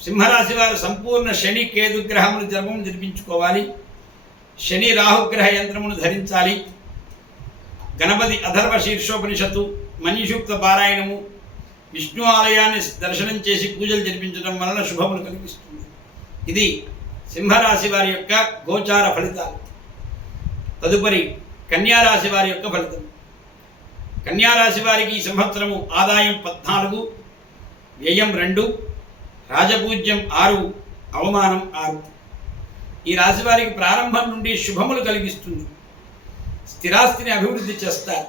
సింహరాశి వారు సంపూర్ణ శని, కేతు గ్రహములు జపం జరిపించుకోవాలి. శని, రాహుగ్రహ యంత్రమును ధరించాలి. గణపతి అథర్వ శీర్షోపనిషత్తు, మణిసూక్త పారాయణము, విష్ణు ఆలయాన్ని దర్శనం చేసి పూజలు జరిపించడం వలన శుభములు కలిగిస్తుంది. ఇది సింహరాశి వారి యొక్క గోచార ఫలితాలు. తదుపరి కన్యారాశి వారి యొక్క ఫలితం. కన్యారాశి వారికి ఈ సంవత్సరము ఆదాయం 14, వ్యయం 2, రాజపూజ్యం 6, అవమానం 6. ఈ రాశి వారికి ప్రారంభం నుండి శుభములు కలిగిస్తుంది. స్థిరాస్తిని అభివృద్ధి చేస్తారు.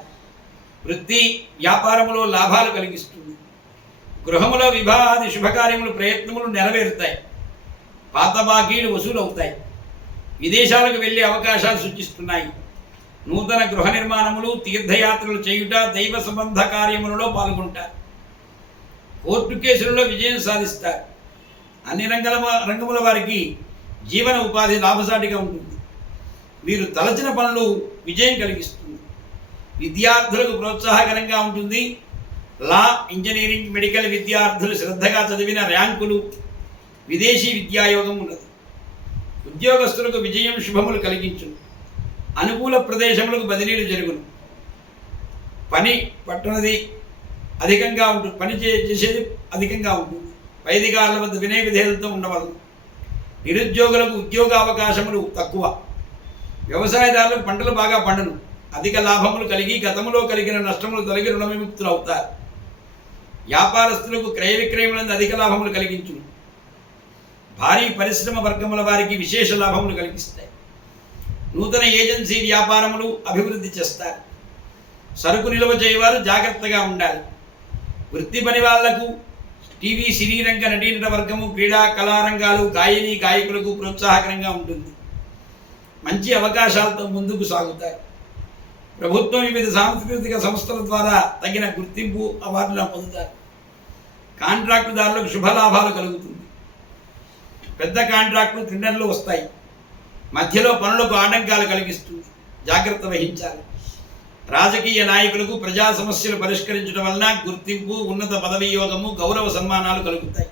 వృత్తి, వ్యాపారములో లాభాలు కలిగిస్తుంది. గృహములో వివాహాది శుభకార్యములు, ప్రయత్నములు నెరవేరుతాయి. పాత బాకీలు వసూలవుతాయి. విదేశాలకు వెళ్ళే అవకాశాలు సూచిస్తున్నాయి. నూతన గృహ నిర్మాణములు, తీర్థయాత్రలు చేయుట, దైవ సంబంధ కార్యములలో పాల్గొంటారు. కోర్టు కేసులలో విజయం సాధిస్తారు. అన్ని రంగముల వారికి జీవన ఉపాధి లాభసాటిగా ఉంటుంది. వీరు తలచిన పనులు విజయం కలిగిస్తుంది. విద్యార్థులకు ప్రోత్సాహకరంగా ఉంటుంది. లా, ఇంజనీరింగ్, మెడికల్ విద్యార్థులు శ్రద్ధగా చదివిన ర్యాంకులు, విదేశీ విద్యాయోగం ఉన్నది. ఉద్యోగస్తులకు విజయం, శుభములు కలిగించును. అనుకూల ప్రదేశములకు బదిలీలు జరుగును. పని పట్టునది అధికంగా ఉంటుంది. పని చేసేది అధికంగా ఉంటుంది. వైదికారుల వద్ద వినయ విధేయులతో ఉండవలదు. నిరుద్యోగులకు ఉద్యోగ అవకాశములు తక్కువ. వ్యవసాయదారులకు పంటలు బాగా పండును. అధిక లాభములు కలిగి గతములో కలిగిన నష్టములు తొలగి రుణ విముక్తులు అవుతారు. వ్యాపారస్తులకు క్రయ విక్రయములందు అధిక లాభములు కలిగించును. భారీ పరిశ్రమ వర్గముల వారికి విశేష లాభములు కలిగిస్తాయి. నూతన ఏజెన్సీ వ్యాపారములు అభివృద్ధి చేస్తారు. సరుకు నిల్వ చేయవారు జాగ్రత్తగా ఉండాలి. వృత్తి పని వాళ్లకు, టీవీ సినీ రంగ నటీనట వర్గము, క్రీడా కళారంగాలు, గాయని గాయకులకు ప్రోత్సాహకరంగా ఉంటుంది. మంచి అవకాశాలతో ముందుకు సాగుతారు. ప్రభుత్వం వివిధ సాంస్కృతిక సంస్థల ద్వారా తగిన గుర్తింపు, అవార్డులను పొందుతారు. కాంట్రాక్టుదారులకు శుభలాభాలు కలుగుతుంది. పెద్ద కాంట్రాక్టులు టెండర్లు వస్తాయి. మధ్యలో పనులకు ఆటంకాలు కలిగిస్తుంది, జాగ్రత్త వహించాలి. రాజకీయ నాయకులకు ప్రజా సమస్యలు పరిష్కరించడం వలన గుర్తింపు, ఉన్నత పదవి యోగము, గౌరవ సన్మానాలు కలుగుతాయి.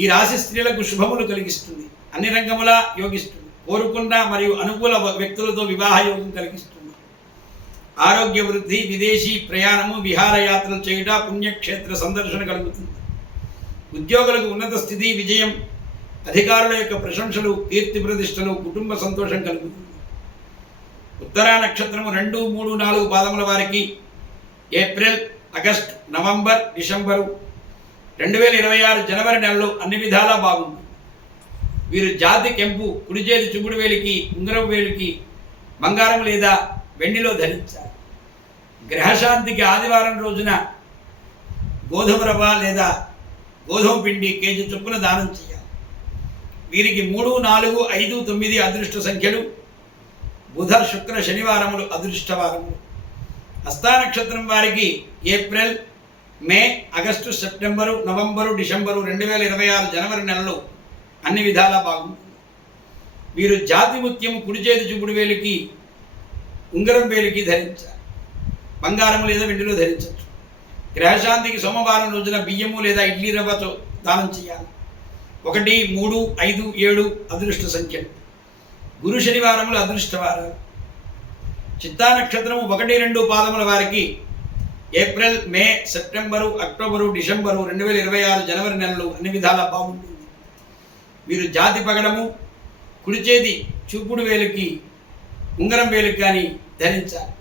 ఈ రాశి స్త్రీలకు శుభములు కలిగిస్తుంది, అన్ని రంగములా యోగిస్తుంది. కోరుకున్న మరియు అనుకూల వ్యక్తులతో వివాహ యోగం కలిగిస్తుంది. ఆరోగ్య వృద్ధి, విదేశీ ప్రయాణము, విహారయాత్రలు చేయుట, పుణ్యక్షేత్ర సందర్శన కలుగుతుంది. ఉద్యోగులకు ఉన్నత స్థితి, విజయం, అధికారుల యొక్క ప్రశంసలు, కీర్తి ప్రతిష్టలు, కుటుంబ సంతోషం కలుగుతుంది. ఉత్తరా నక్షత్రము 2, 3, 4 పాదముల వారికి ఏప్రిల్, ఆగస్టు, నవంబర్, డిసెంబరు 2026 జనవరి నెలలో అన్ని విధాలా బాగుంటుంది. వీరు జాతి కెంపు, కుడి చేతి చూపుడు వేలికి, ఉంగరం వేలికి బంగారం లేదా వెండిలో ధరించాలి. గ్రహశాంతికి ఆదివారం రోజున గోధుమ రవ్వ లేదా గోధుమ పిండి కేజీ చొప్పున దానం చేయాలి. వీరికి 3, 4, 5, 9 అదృష్ట సంఖ్యలు. బుధ, శుక్ర, శనివారములు అదృష్టవారములు. హస్తా నక్షత్రం వారికి ఏప్రిల్, మే, ఆగస్టు, సెప్టెంబరు, నవంబరు, డిసెంబరు 2026 జనవరి నెలలో అన్ని విధాలా బాగుంటుంది. వీరు జాతి ముత్యము కుడి చేతి చూపుడు వేలికి, ఉంగరం వేలికి ధరించాలి. బంగారము లేదా వెండిలో ధరించవచ్చు. గ్రహశాంతికి సోమవారం రోజున బియ్యము లేదా ఇడ్లీ రవ్వతో దానం చేయాలి. 1, 3, 5, 7 అదృష్ట సంఖ్యలు. గురు శనివారములు అదృష్టవారాలు. చిత్తా నక్షత్రము 1, 2 పాదముల వారికి ఏప్రిల్, మే, సెప్టెంబరు, అక్టోబరు, డిసెంబరు 2026 జనవరి నెలలు అన్ని విధాలా బాగుంటుంది. వీరు జాతి పగడము కుడి చేతి చూపుడు వేలుకి, ఉంగరం వేలుకి కానీ ధరించాలి.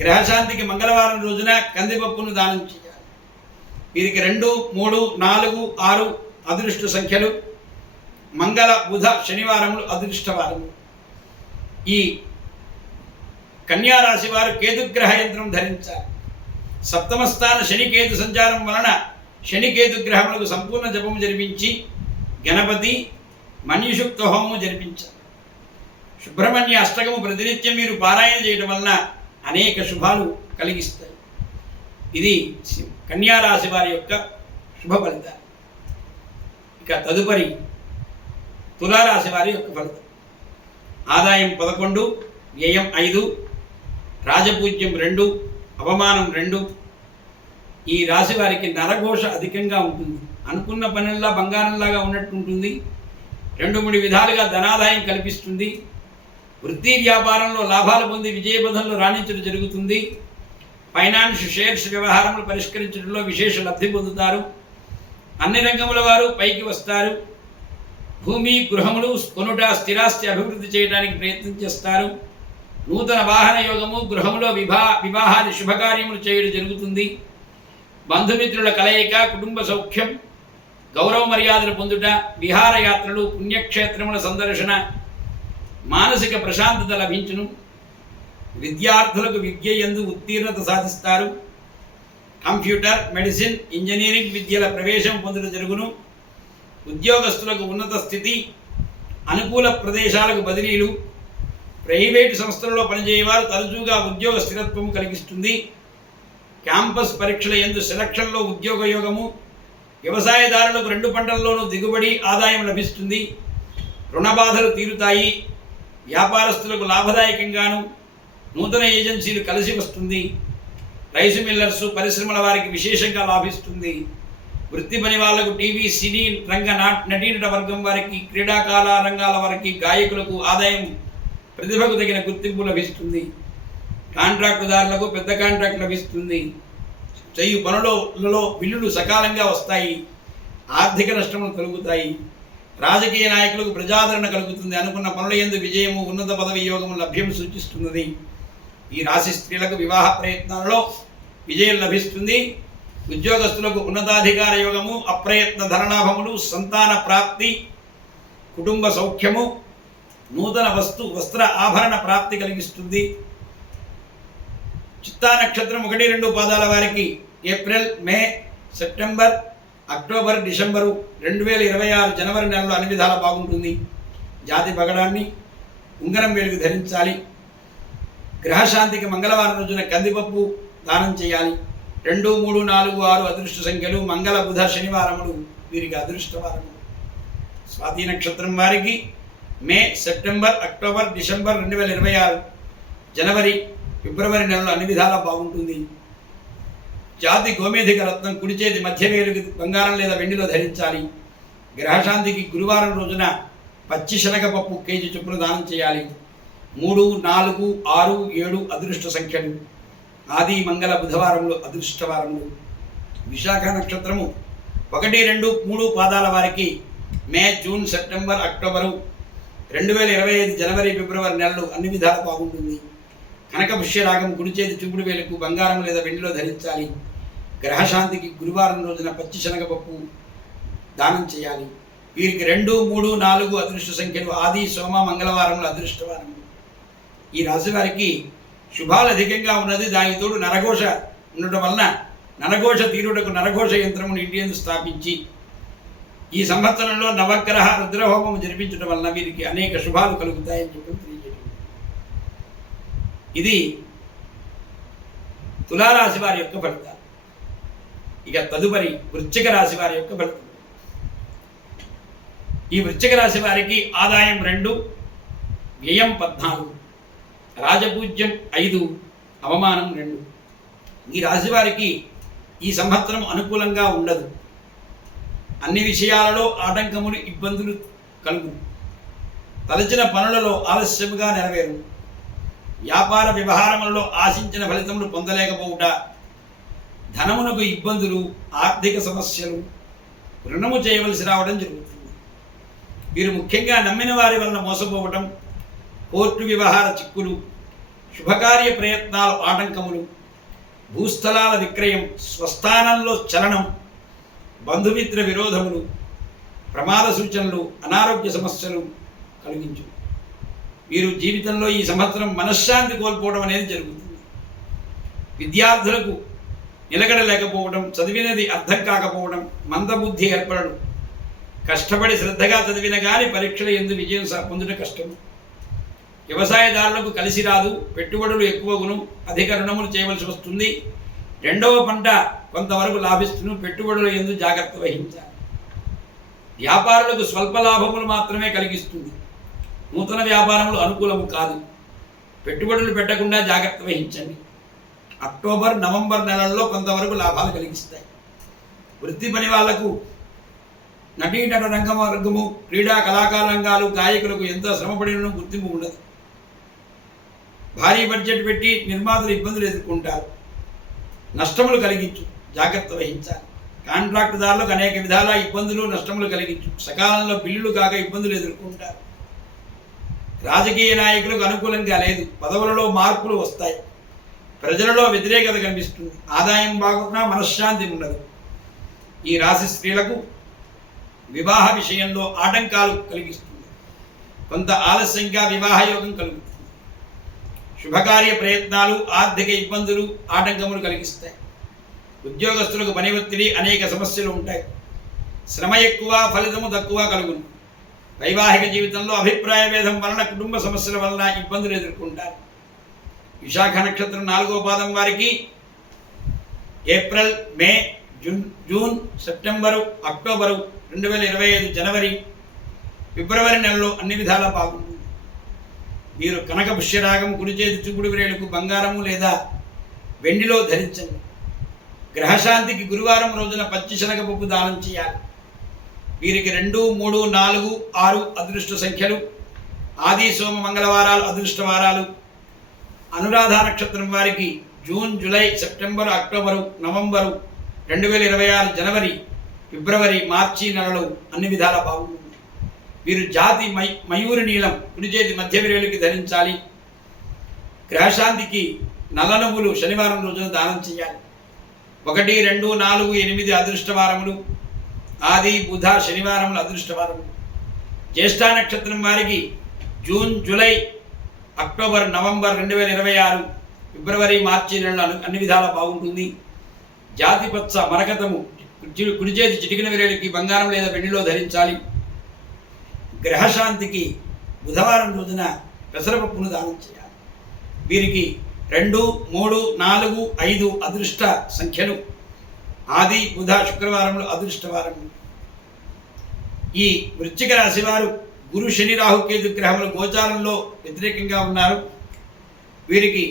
గ్రహశాంతికి మంగళవారం రోజున కందిపప్పును దానం చేయాలి. వీరికి 2, 3, 4, 6 అదృష్ట సంఖ్యలు. మంగళ, బుధ, శనివారములు అదృష్టవారములు. ఈ కన్యారాశి వారు కేతుగ్రహ యంత్రం ధరించాలి. సప్తమ స్థాన శనికేతు సంచారం వలన శనికేతు గ్రహములకు సంపూర్ణ జపము జరిపించి గణపతి మన్యుషుక్త హోమము జరిపించాలి. సుబ్రహ్మణ్య అష్టకము ప్రతినిత్యం మీరు పారాయణ చేయడం వలన అనేక శుభాలు కలిగిస్తాయి. ఇది కన్యారాశి వారి యొక్క శుభ ఫలితాలు. ఇక తదుపరి తులారాశి వారి యొక్క ఫలితం. ఆదాయం 11, వ్యయం 5, రాజపూజ్యం 2, అవమానం 2. ఈ రాశి వారికి నరఘోష అధికంగా ఉంటుంది. అనుకున్న పనుల్లా బంగారంలాగా ఉన్నట్టు ఉంటుంది. 2, 3 విధాలుగా ధనాదాయం కల్పిస్తుంది. వృత్తి వ్యాపారంలో లాభాలు పొంది విజయపథంలో రాణించడం జరుగుతుంది. ఫైనాన్స్, షేర్స్ వ్యవహారములు పరిష్కరించడంలో విశేష లబ్ధి పొందుతారు. అన్ని రంగముల వారు పైకి వస్తారు. భూమి, గృహములు కొనుట, స్థిరాస్తి అభివృద్ధి చేయడానికి ప్రయత్నం చేస్తారు. నూతన వాహన యోగము, గృహములో వివాహాది శుభకార్యములు చేయడం జరుగుతుంది. బంధుమిత్రుల కలయిక, కుటుంబ సౌఖ్యం, గౌరవ మర్యాదలు పొందుట, విహారయాత్రలు, పుణ్యక్షేత్రముల సందర్శన, మానసిక ప్రశాంతత లభించును. విద్యార్థులకు విద్య యందు ఉత్తీర్ణత సాధిస్తారు. కంప్యూటర్, మెడిసిన్, ఇంజనీరింగ్ విద్యల ప్రవేశం పొందడం జరుగును. ఉద్యోగస్తులకు ఉన్నత స్థితి, అనుకూల ప్రదేశాలకు బదిలీలు, ప్రైవేటు సంస్థలలో పనిచేయవారు తరచుగా ఉద్యోగ స్థిరత్వం కలిగిస్తుంది. క్యాంపస్ పరీక్షల యందు సెలక్షన్లో ఉద్యోగ యోగము. వ్యవసాయదారులకు 2 పంటల్లోనూ దిగుబడి, ఆదాయం లభిస్తుంది. రుణ బాధలు తీరుతాయి. వ్యాపారస్తులకు లాభదాయకంగాను. నూతన ఏజెన్సీలు కలిసి వస్తుంది. రైసు మిల్లర్స్, పరిశ్రమల వారికి విశేషంగా లాభిస్తుంది. వృత్తి పని వాళ్లకు టీవీ, సినీ రంగ నటీనట వర్గం వారికి, క్రీడాకాల రంగాల వారికి, గాయకులకు ఆదాయం, ప్రతిభకు తగిన గుర్తింపు లభిస్తుంది. కాంట్రాక్టుదారులకు పెద్ద కాంట్రాక్ట్ లభిస్తుంది. చేయు పనులలో బిల్లులు సకాలంగా వస్తాయి. ఆర్థిక నష్టములు కలుగుతాయి. రాజకీయ నాయకులకు ప్రజాదరణ కలుగుతుంది. అనుకున్న పనుల యందు విజయము, ఉన్నత పదవి యోగము లభ్యం సూచిస్తున్నది. ఈ రాశి స్త్రీలకు వివాహ ప్రయత్నాలలో విజయం లభిస్తుంది. ఉద్యోగస్తులకు ఉన్నతాధికార యోగము, అప్రయత్న ధనలాభములు, సంతాన ప్రాప్తి, కుటుంబ సౌఖ్యము, నూతన వస్త్ర ఆభరణ ప్రాప్తి కలిగిస్తుంది. చిత్తా నక్షత్రం 1, 2 పాదాల వారికి ఏప్రిల్, మే, సెప్టెంబర్, అక్టోబర్, డిసెంబరు 2026 జనవరి నెలలో అన్ని విధాలా బాగుంటుంది. జాతి పగడాన్ని, ఉంగరం వేలుగు ధరించాలి. గ్రహశాంతికి మంగళవారం రోజున కందిపప్పు దానం చేయాలి. 2, 3, 4, 6 అదృష్ట సంఖ్యలు. మంగళ, బుధ, శనివారములు వీరికి అదృష్టవారములు. స్వాతి నక్షత్రం వారికి మే, సెప్టెంబర్, అక్టోబర్, డిసెంబర్ 2026, జనవరి, ఫిబ్రవరి నెలలో అన్ని విధాలా బాగుంటుంది. జాతి గోమేధిక రత్నం కుడి చేతి మధ్య వేలుకి బంగారం లేదా వెండిలో ధరించాలి. గ్రహశాంతికి గురువారం రోజున పచ్చి శనగపప్పు కేజీ చొప్పున దానం చేయాలి. 3, 4, 6, 7 అదృష్ట సంఖ్యలు. ఆది, మంగళ, బుధవారములు అదృష్టవారములు. విశాఖ నక్షత్రము 1, 2, 3 పాదాల వారికి మే, జూన్, సెప్టెంబర్, అక్టోబరు 2025, జనవరి, ఫిబ్రవరి నెలలు అన్ని విధాలు బాగుంటుంది. కనక పుష్యరాగం కుడి చేతి చూపుడు వేలకు బంగారం లేదా వెండిలో ధరించాలి. గ్రహశాంతికి గురువారం రోజున పచ్చి శనగపప్పు దానం చేయాలి. వీరికి 2, 3, 4 అదృష్ట సంఖ్యలు. ఆది, సోమ, మంగళవారములు అదృష్టవారములు. ఈ రాశి వారికి శుభాలు అధికంగా ఉన్నది. దానికి తోడు నరఘోష ఉండటం వలన నరఘోష తీరుటకు నరఘోష యంత్రమును ఇంటి యందు స్థాపించి ఈ సంవత్సరంలో నవగ్రహ రుద్రహోమము జరిపించడం వలన వీరికి అనేక శుభాలు కలుగుతాయని చెప్పి తెలియజేయడం. ఇది తులారాశి వారి యొక్క ఫలితాలు. ఇక తదుపరి వృశ్చిక రాశి వారి యొక్క ఫలితం. ఈ వృశ్చిక రాశి వారికి ఆదాయం 2, వ్యయం 14, రాజపూజ్యం 5, అవమానం 2. ఈ రాశి వారికి ఈ సంవత్సరం అనుకూలంగా ఉండదు. అన్ని విషయాలలో ఆటంకములు, ఇబ్బందులు కలుగు. తలచిన పనులలో ఆలస్యముగా నెరవేరు. వ్యాపార వ్యవహారములలో ఆశించిన ఫలితములు పొందలేకపోవుట, ధనమునకు ఇబ్బందులు, ఆర్థిక సమస్యలు, రుణము చేయవలసి రావడం జరుగుతుంది. వీరు ముఖ్యంగా నమ్మిన వారి వలన మోసపోవటం, కోర్టు వ్యవహార చిక్కులు, శుభకార్య ప్రయత్నాల ఆటంకములు, భూస్థలాల విక్రయం, స్వస్థానంలో చలనం, బంధుమిత్ర విరోధములు, ప్రమాద సూచనలు, అనారోగ్య సమస్యలు కలిగించు. వీరు జీవితంలో ఈ సంవత్సరం మనశ్శాంతి కోల్పోవడం అనేది జరుగుతుంది. విద్యార్థులకు నిలకడ లేకపోవడం, చదివినది అర్థం కాకపోవడం, మందబుద్ధి ఏర్పడడం, కష్టపడి శ్రద్ధగా చదివిన కానీ పరీక్షల యందు విజయం పొందుట కష్టము. వ్యవసాయదారులకు కలిసి రాదు, పెట్టుబడులు ఎక్కువగును, అధిక రుణములు చేయవలసి వస్తుంది. రెండవ పంట కొంతవరకు లాభిస్తును, పెట్టుబడుల యందు జాగ్రత్త వహించాలి. వ్యాపారులకు స్వల్ప లాభములు మాత్రమే కలిగిస్తుంది. నూతన వ్యాపారములు అనుకూలము కాదు. పెట్టుబడులు పెట్టకుండా జాగ్రత్త వహించండి. అక్టోబర్, నవంబర్ నెలల్లో కొంతవరకు లాభాలు కలిగిస్తాయి. వృత్తి పని వాళ్లకు నటీనట రంగము, క్రీడా కళాకార రంగాలు, గాయకులకు ఎంతో శ్రమపడిన గుర్తింపు ఉండదు. భారీ బడ్జెట్ పెట్టి నిర్మాతలు ఇబ్బందులు ఎదుర్కొంటారు. నష్టములు కలిగించు, జాగ్రత్త వహించాలి. కాంట్రాక్టుదారులకు అనేక విధాల ఇబ్బందులు, నష్టములు కలిగించు. సకాలంలో బిల్లులు కాక ఇబ్బందులు ఎదుర్కొంటారు. రాజకీయ నాయకులకు అనుకూలంగా లేదు. పదవులలో మార్పులు వస్తాయి. ప్రజలలో వ్యతిరేకత కనిపిస్తుంది. ఆదాయం బాగున్నా మనశ్శాంతి ఉండదు. ఈ రాశి స్త్రీలకు వివాహ విషయంలో ఆటంకాలు కలిగిస్తుంది. కొంత ఆలస్యంగా వివాహ యోగం కలుగుతుంది. శుభకార్య ప్రయత్నాలు, ఆర్థిక ఇబ్బందులు, ఆటంకములు కలిగిస్తాయి. ఉద్యోగస్తులకు పని ఒత్తిడి, అనేక సమస్యలు ఉంటాయి. శ్రమ ఎక్కువ, ఫలితము తక్కువ కలుగును. వైవాహిక జీవితంలో అభిప్రాయ భేదం వలన, కుటుంబ సమస్యల వలన ఇబ్బందులు ఎదుర్కొంటారు. విశాఖ నక్షత్రం 4వ పాదం వారికి ఏప్రిల్, మే, జూన్, సెప్టెంబరు, అక్టోబరు 2025, జనవరి, ఫిబ్రవరి నెలలో అన్ని విధాలా బాగుంటుంది. మీరు కనక పుష్యరాగం కుడి చేతి చూపుడు వేలుకు బంగారము లేదా వెండిలో ధరించండి. గ్రహశాంతికి గురువారం రోజున పచ్చి శనగపప్పు దానం చేయాలి. వీరికి 2, 3, 4, 6 అదృష్ట సంఖ్యలు. ఆది, సోమ, మంగళవారాలు అదృష్టవారాలు. అనురాధ నక్షత్రం వారికి June, July, September, October, November 2026, జనవరి, ఫిబ్రవరి, మార్చి నెలలు అన్ని విధాలా బాగుంటుంది. వీరు జాతి మయూరి నీలం కుడి చేతి మధ్య విరేలుకి ధరించాలి. గ్రహశాంతికి నల్ల నువ్వులు శనివారం రోజున దానం చేయాలి. 1, 2, 4, 8 అదృష్టవారములు. ఆది, బుధ, శనివారములు అదృష్టవారములు. జ్యేష్ఠ నక్షత్రం వారికి జూన్, జూలై, అక్టోబర్, నవంబర్ 2026, ఫిబ్రవరి, మార్చి నెలలు అన్ని విధాలా బాగుంటుంది. జాతి పచ్చ మరకతము కుడి చేతి చిటికిన విరేలికి బంగారం లేదా వెండిలో ధరించాలి. గ్రహశాంతికి బుధవారం రోజున పెసరపప్పును దానం చేయాలి. వీరికి 2, 3, 4, 5 అదృష్ట సంఖ్యలు. ఆది, బుధ, శుక్రవారములు అదృష్టవారములు. ఈ వృశ్చిక రాశి వారు గురు శని రాహుకేతు గ్రహములు గోచారంలో వ్యతిరేకంగా ఉన్నారు. వీరికి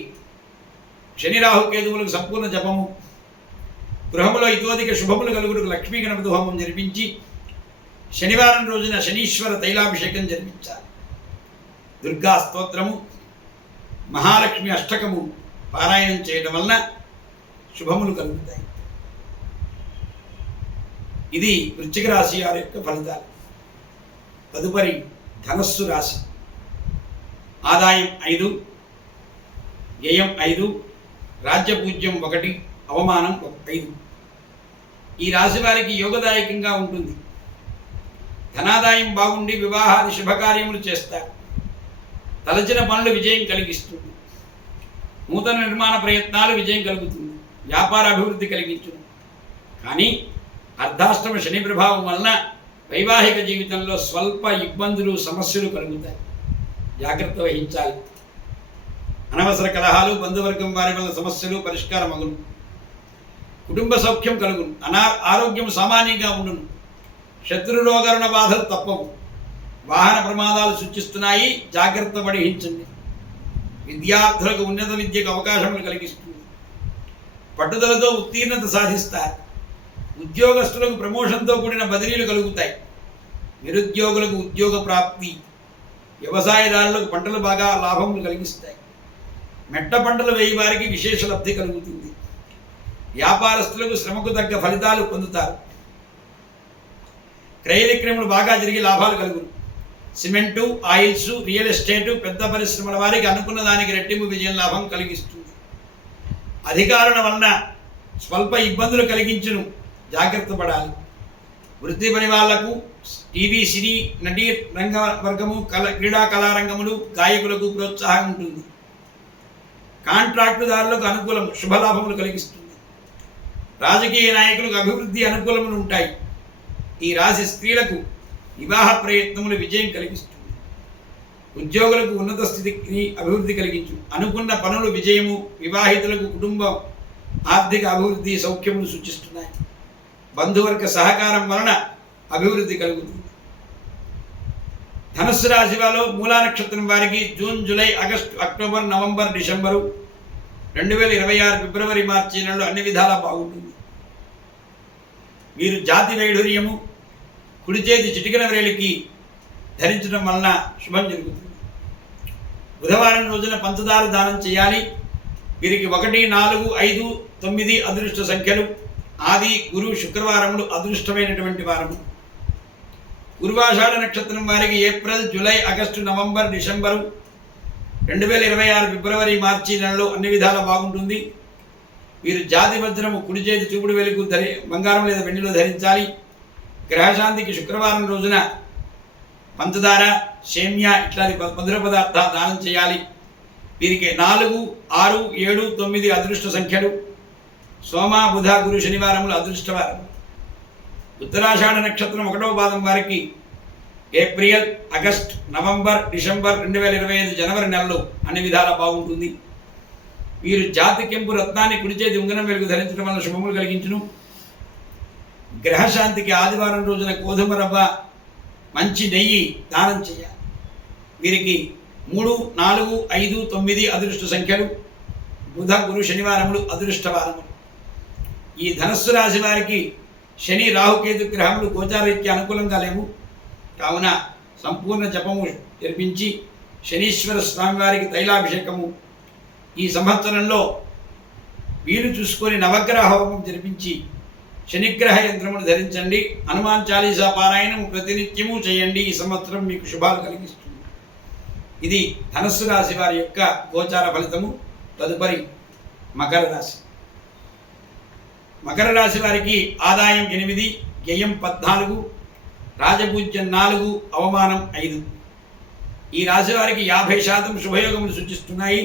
శని రాహుకేతువులకు సంపూర్ణ జపము, గృహములో ఇతోధిక శుభములు కలుగుటకు లక్ష్మీ గణపతి హోమం జరిపించి శనివారం రోజున శనీశ్వర తైలాభిషేకం జరిపించాలి. దుర్గా స్తోత్రము, మహాలక్ష్మి అష్టకము పారాయణం చేయడం వలన శుభములు కలుగుతాయి. ఇది వృశ్చిక రాశి వారి యొక్క ఫలితాలు. తదుపరి ధనస్సు రాశి. ఆదాయం 5, వ్యయం 5, రాజ్యపూజ్యం 1, అవమానం 5. ఈ రాశి వారికి యోగదాయకంగా ఉంటుంది. ధనాదాయం బాగుండి వివాహాది శుభకార్యములు చేస్తారు. తలచిన పనులు విజయం కలిగిస్తుంది. నూతన నిర్మాణ ప్రయత్నాలు విజయం కలుగుతుంది. వ్యాపార అభివృద్ధి కలిగించును. కానీ అర్ధాష్టమ శని ప్రభావం వలన వైవాహిక జీవితంలో స్వల్ప ఇబ్బందులు, సమస్యలు కలుగుతాయి. జాగ్రత్త వహించాలి. అనవసర కలహాలు, బంధువర్గం వారి వల్ల సమస్యలు పరిష్కారమగును. కుటుంబ సౌఖ్యం కలుగును. ఆరోగ్యం సామాన్యంగా ఉండును. శత్రు రోగరుణ బాధలు తప్పవు. వాహన ప్రమాదాలు సూచిస్తున్నాయి. జాగ్రత్త వహించండి. విద్యార్థులకు ఉన్నత విద్యకు అవకాశములు కలిగిస్తుంది. పట్టుదలతో ఉత్తీర్ణత సాధిస్తారు. ఉద్యోగస్తులకు ప్రమోషన్తో కూడిన బదిలీలు కలుగుతాయి. నిరుద్యోగులకు ఉద్యోగ ప్రాప్తి. వ్యవసాయదారులకు పంటలు బాగా లాభములు కలిగిస్తాయి. మెట్ట పంటలు వేయి వారికి విశేష లబ్ధి కలుగుతుంది. వ్యాపారస్తులకు శ్రమకు తగ్గ ఫలితాలు పొందుతారు. క్రయ విక్రయములు బాగా జరిగి లాభాలు కలుగును. సిమెంటు, ఆయిల్స్, రియల్ ఎస్టేటు, పెద్ద పరిశ్రమల వారికి అనుకున్న దానికి రెట్టింపు విజయం లాభం కలిగిస్తుంది. అధికారుల వలన స్వల్ప ఇబ్బందులు కలిగించును. జాగ్రత్త పడాలి. వృత్తి పని వాళ్లకు, టీవీ, సినీ నటీ రంగ వర్గము, క్రీడా కళారంగములు, గాయకులకు ప్రోత్సాహం ఉంటుంది. కాంట్రాక్టుదారులకు అనుకూలం, శుభలాభములు కలిగిస్తుంది. రాజకీయ నాయకులకు అభివృద్ధి అనుకూలములు ఉంటాయి. ఈ రాశి స్త్రీలకు వివాహ ప్రయత్నములు విజయం కలిగిస్తుంది. ఉద్యోగులకు ఉన్నత స్థితిని అభివృద్ధి కలిగించు. అనుకున్న పనులు విజయము. వివాహితులకు కుటుంబం ఆర్థిక అభివృద్ధి, సౌఖ్యములు సూచిస్తున్నాయి. బంధువర్గ సహకారం వలన అభివృద్ధి కలుగుతుంది. ధనుస్సు రాశి వారిలో మూలా నక్షత్రం వారికి June, July, August, October, November, December 2026 ఫిబ్రవరి, మార్చి నెలలో అన్ని విధాలా బాగుంటుంది. మీరు జాతి వైఢూర్యము, కుడి చేతి చిటికెన వ్రేలికి ధరించడం వలన శుభం జరుగుతుంది. బుధవారం రోజున పంచదార దానం చేయాలి. వీరికి 1, 4, 5, 9 అదృష్ట సంఖ్యలు. ఆది, గురు, శుక్రవారములు అదృష్టమైనటువంటి వారము. పూర్వాషాఢ నక్షత్రం వారికి April, July, August, November, December 2026 ఫిబ్రవరి, మార్చి నెలలో అన్ని విధాలా బాగుంటుంది. వీరు జాతి వజ్రము, కుడి చేతి చూపుడు వెలుగు బంగారం లేదా వెండిలో ధరించాలి. గ్రహశాంతికి శుక్రవారం రోజున పంచదార, సేమ్యా ఇట్లాంటి మధుర పదార్థాలు దానం చేయాలి. వీరికి 4, 6, 7, 9 అదృష్ట సంఖ్యలు. సోమ, బుధ, గురు, శనివారములు అదృష్టవారం. ఉత్తరాషాఢ నక్షత్రం 1వ పాదం వారికి ఏప్రిల్, ఆగస్ట్, నవంబర్, డిసెంబర్ 2025 జనవరి నెలలో అన్ని విధాలా బాగుంటుంది. వీరు జాతి కెంపు రత్నాన్ని కుడి చేతి ఉంగరం వెలుగు ధరించడం వల్ల శుభములు కలిగించును. గ్రహశాంతికి ఆదివారం రోజున గోధుమ రవ్వ, మంచి నెయ్యి దానం చేయాలి. వీరికి 3, 4, 5, 9 అదృష్ట సంఖ్యలు. బుధ, గురు, శనివారములు అదృష్టవారములు. ఈ ధనస్సు రాశి వారికి శని, రాహుకేతు గ్రహములు గోచారరీత్యా అనుకూలంగా లేవు. కావున సంపూర్ణ జపము జరిపించి శనీశ్వర స్వామివారికి తైలాభిషేకము ఈ సంవత్సరంలో వీలు చూసుకొని నవగ్రహ హోమం జరిపించి శనిగ్రహ యంత్రమును ధరించండి. హనుమాన్ చాలీసా పారాయణము ప్రతినిత్యము చేయండి. ఈ సంవత్సరం మీకు శుభాలు కలిగిస్తుంది. ఇది ధనస్సు రాశి వారి యొక్క గోచార ఫలితము. తదుపరి మకర రాశి. మకర రాశి వారికి ఆదాయం 8, వ్యయం 14, రాజపూజ్యం 4, అవమానం 5. ఈ రాశి వారికి 50% శుభయోగములు సూచిస్తున్నాయి.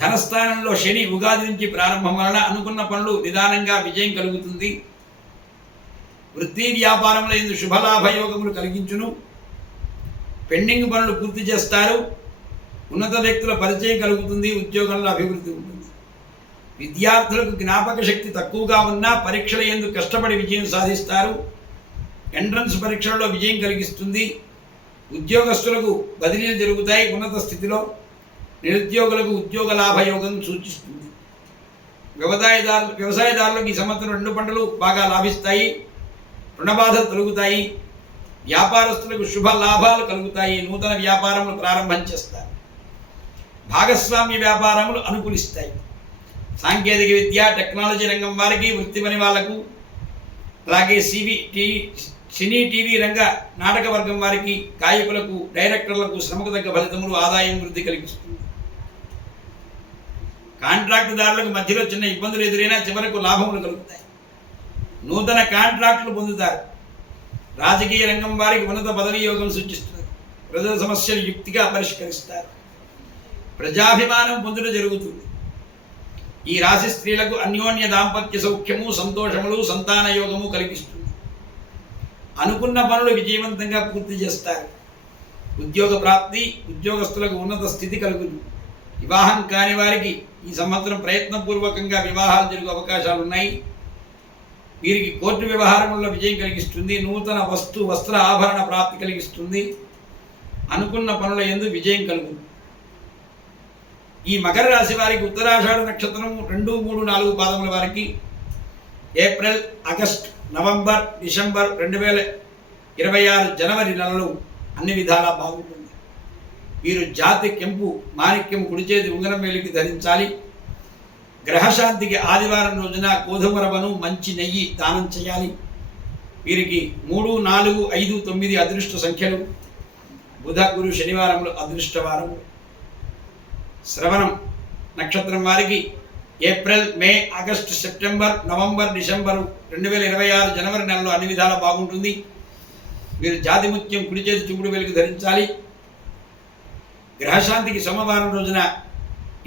ధనస్థానంలో శని ఉగాది నుంచి ప్రారంభం వలన అనుకున్న పనులు నిదానంగా విజయం కలుగుతుంది. వృత్తి వ్యాపారంలో ఇందు శుభలాభయోగములు కలిగించును. పెండింగ్ పనులు పూర్తి చేస్తారు. ఉన్నత వ్యక్తుల పరిచయం కలుగుతుంది. ఉద్యోగంలో అభివృద్ధి ఉంటుంది. విద్యార్థులకు జ్ఞాపక శక్తి తక్కువగా ఉన్నా పరీక్షల యందు కష్టపడి విజయం సాధిస్తారు. ఎంట్రన్స్ పరీక్షల్లో విజయం కలిగిస్తుంది. ఉద్యోగస్తులకు బదిలీలు జరుగుతాయి. ఉన్నత స్థితిలో నిరుద్యోగులకు ఉద్యోగ లాభయోగం సూచిస్తుంది. వ్యవసాయదారులకు ఈ సంవత్సరం 2 పంటలు బాగా లాభిస్తాయి. రుణబాధలు తొలగుతాయి. వ్యాపారస్తులకు శుభ లాభాలు కలుగుతాయి. నూతన వ్యాపారములు ప్రారంభం చేస్తారు. భాగస్వామ్య వ్యాపారములు అనుకూలిస్తాయి. సాంకేతిక విద్య, టెక్నాలజీ రంగం వారికి, వృత్తి పని వాళ్లకు, అలాగే సినీ టీవీ రంగ నాటక వర్గం వారికి, గాయకులకు, డైరెక్టర్లకు శ్రమకు తగ్గ ఫలితములు, ఆదాయం వృద్ధి కలిగిస్తుంది. కాంట్రాక్టుదారులకు మధ్యలో చిన్న ఇబ్బందులు ఎదురైనా చివరకు లాభములు కలుగుతాయి. నూతన కాంట్రాక్టులు పొందుతారు. రాజకీయ రంగం వారికి ఉన్నత పదవి యోగం సూచిస్తుంది. ప్రజల సమస్యలు యుక్తిగా పరిష్కరిస్తారు. ప్రజాభిమానం పొందడం జరుగుతుంది. ఈ రాశి స్త్రీలకు అన్యోన్య దాంపత్య సౌఖ్యము, సంతోషములు, సంతాన యోగము కలిగిస్తుంది. అనుకున్న పనులు విజయవంతంగా పూర్తి చేస్తారు. ఉద్యోగ ప్రాప్తి, ఉద్యోగస్తులకు ఉన్నత స్థితి కలుగును. వివాహం కాని వారికి ఈ సంవత్సరం ప్రయత్నపూర్వకంగా వివాహాలు జరిగే అవకాశాలు ఉన్నాయి. వీరికి కోర్టు వ్యవహారంలో విజయం కలిగిస్తుంది. నూతన వస్త్ర ఆభరణ ప్రాప్తి కలిగిస్తుంది. అనుకున్న పనుల యందు విజయం కలుగుతుంది. ఈ మకర రాశి వారికి ఉత్తరాషాఢ నక్షత్రం 2, 3, 4 పాదముల వారికి ఏప్రిల్, ఆగస్ట్, నవంబర్, డిసెంబర్ 2026 జనవరి నెలలు అన్ని విధాలా బాగుంటుంది. వీరు జాతి కెంపు మాణిక్యం కుడి చేతి ఉంగరం వేలికి ధరించాలి. గ్రహశాంతికి ఆదివారం రోజున గోధుమరవను, మంచి నెయ్యి దానం చేయాలి. వీరికి 3, 4, 5, 9 అదృష్ట సంఖ్యలు. బుధ, గురు, శనివారములు అదృష్టవారములు. శ్రవణం నక్షత్రం వారికి ఏప్రిల్, మే, ఆగస్టు, సెప్టెంబర్, నవంబర్, డిసెంబరు 2026 జనవరి నెలలో అన్ని విధాలా బాగుంటుంది. మీరు జాతి ముత్యం కుడి చేతి చూపుడు వెలుగు ధరించాలి. గ్రహశాంతికి సోమవారం రోజున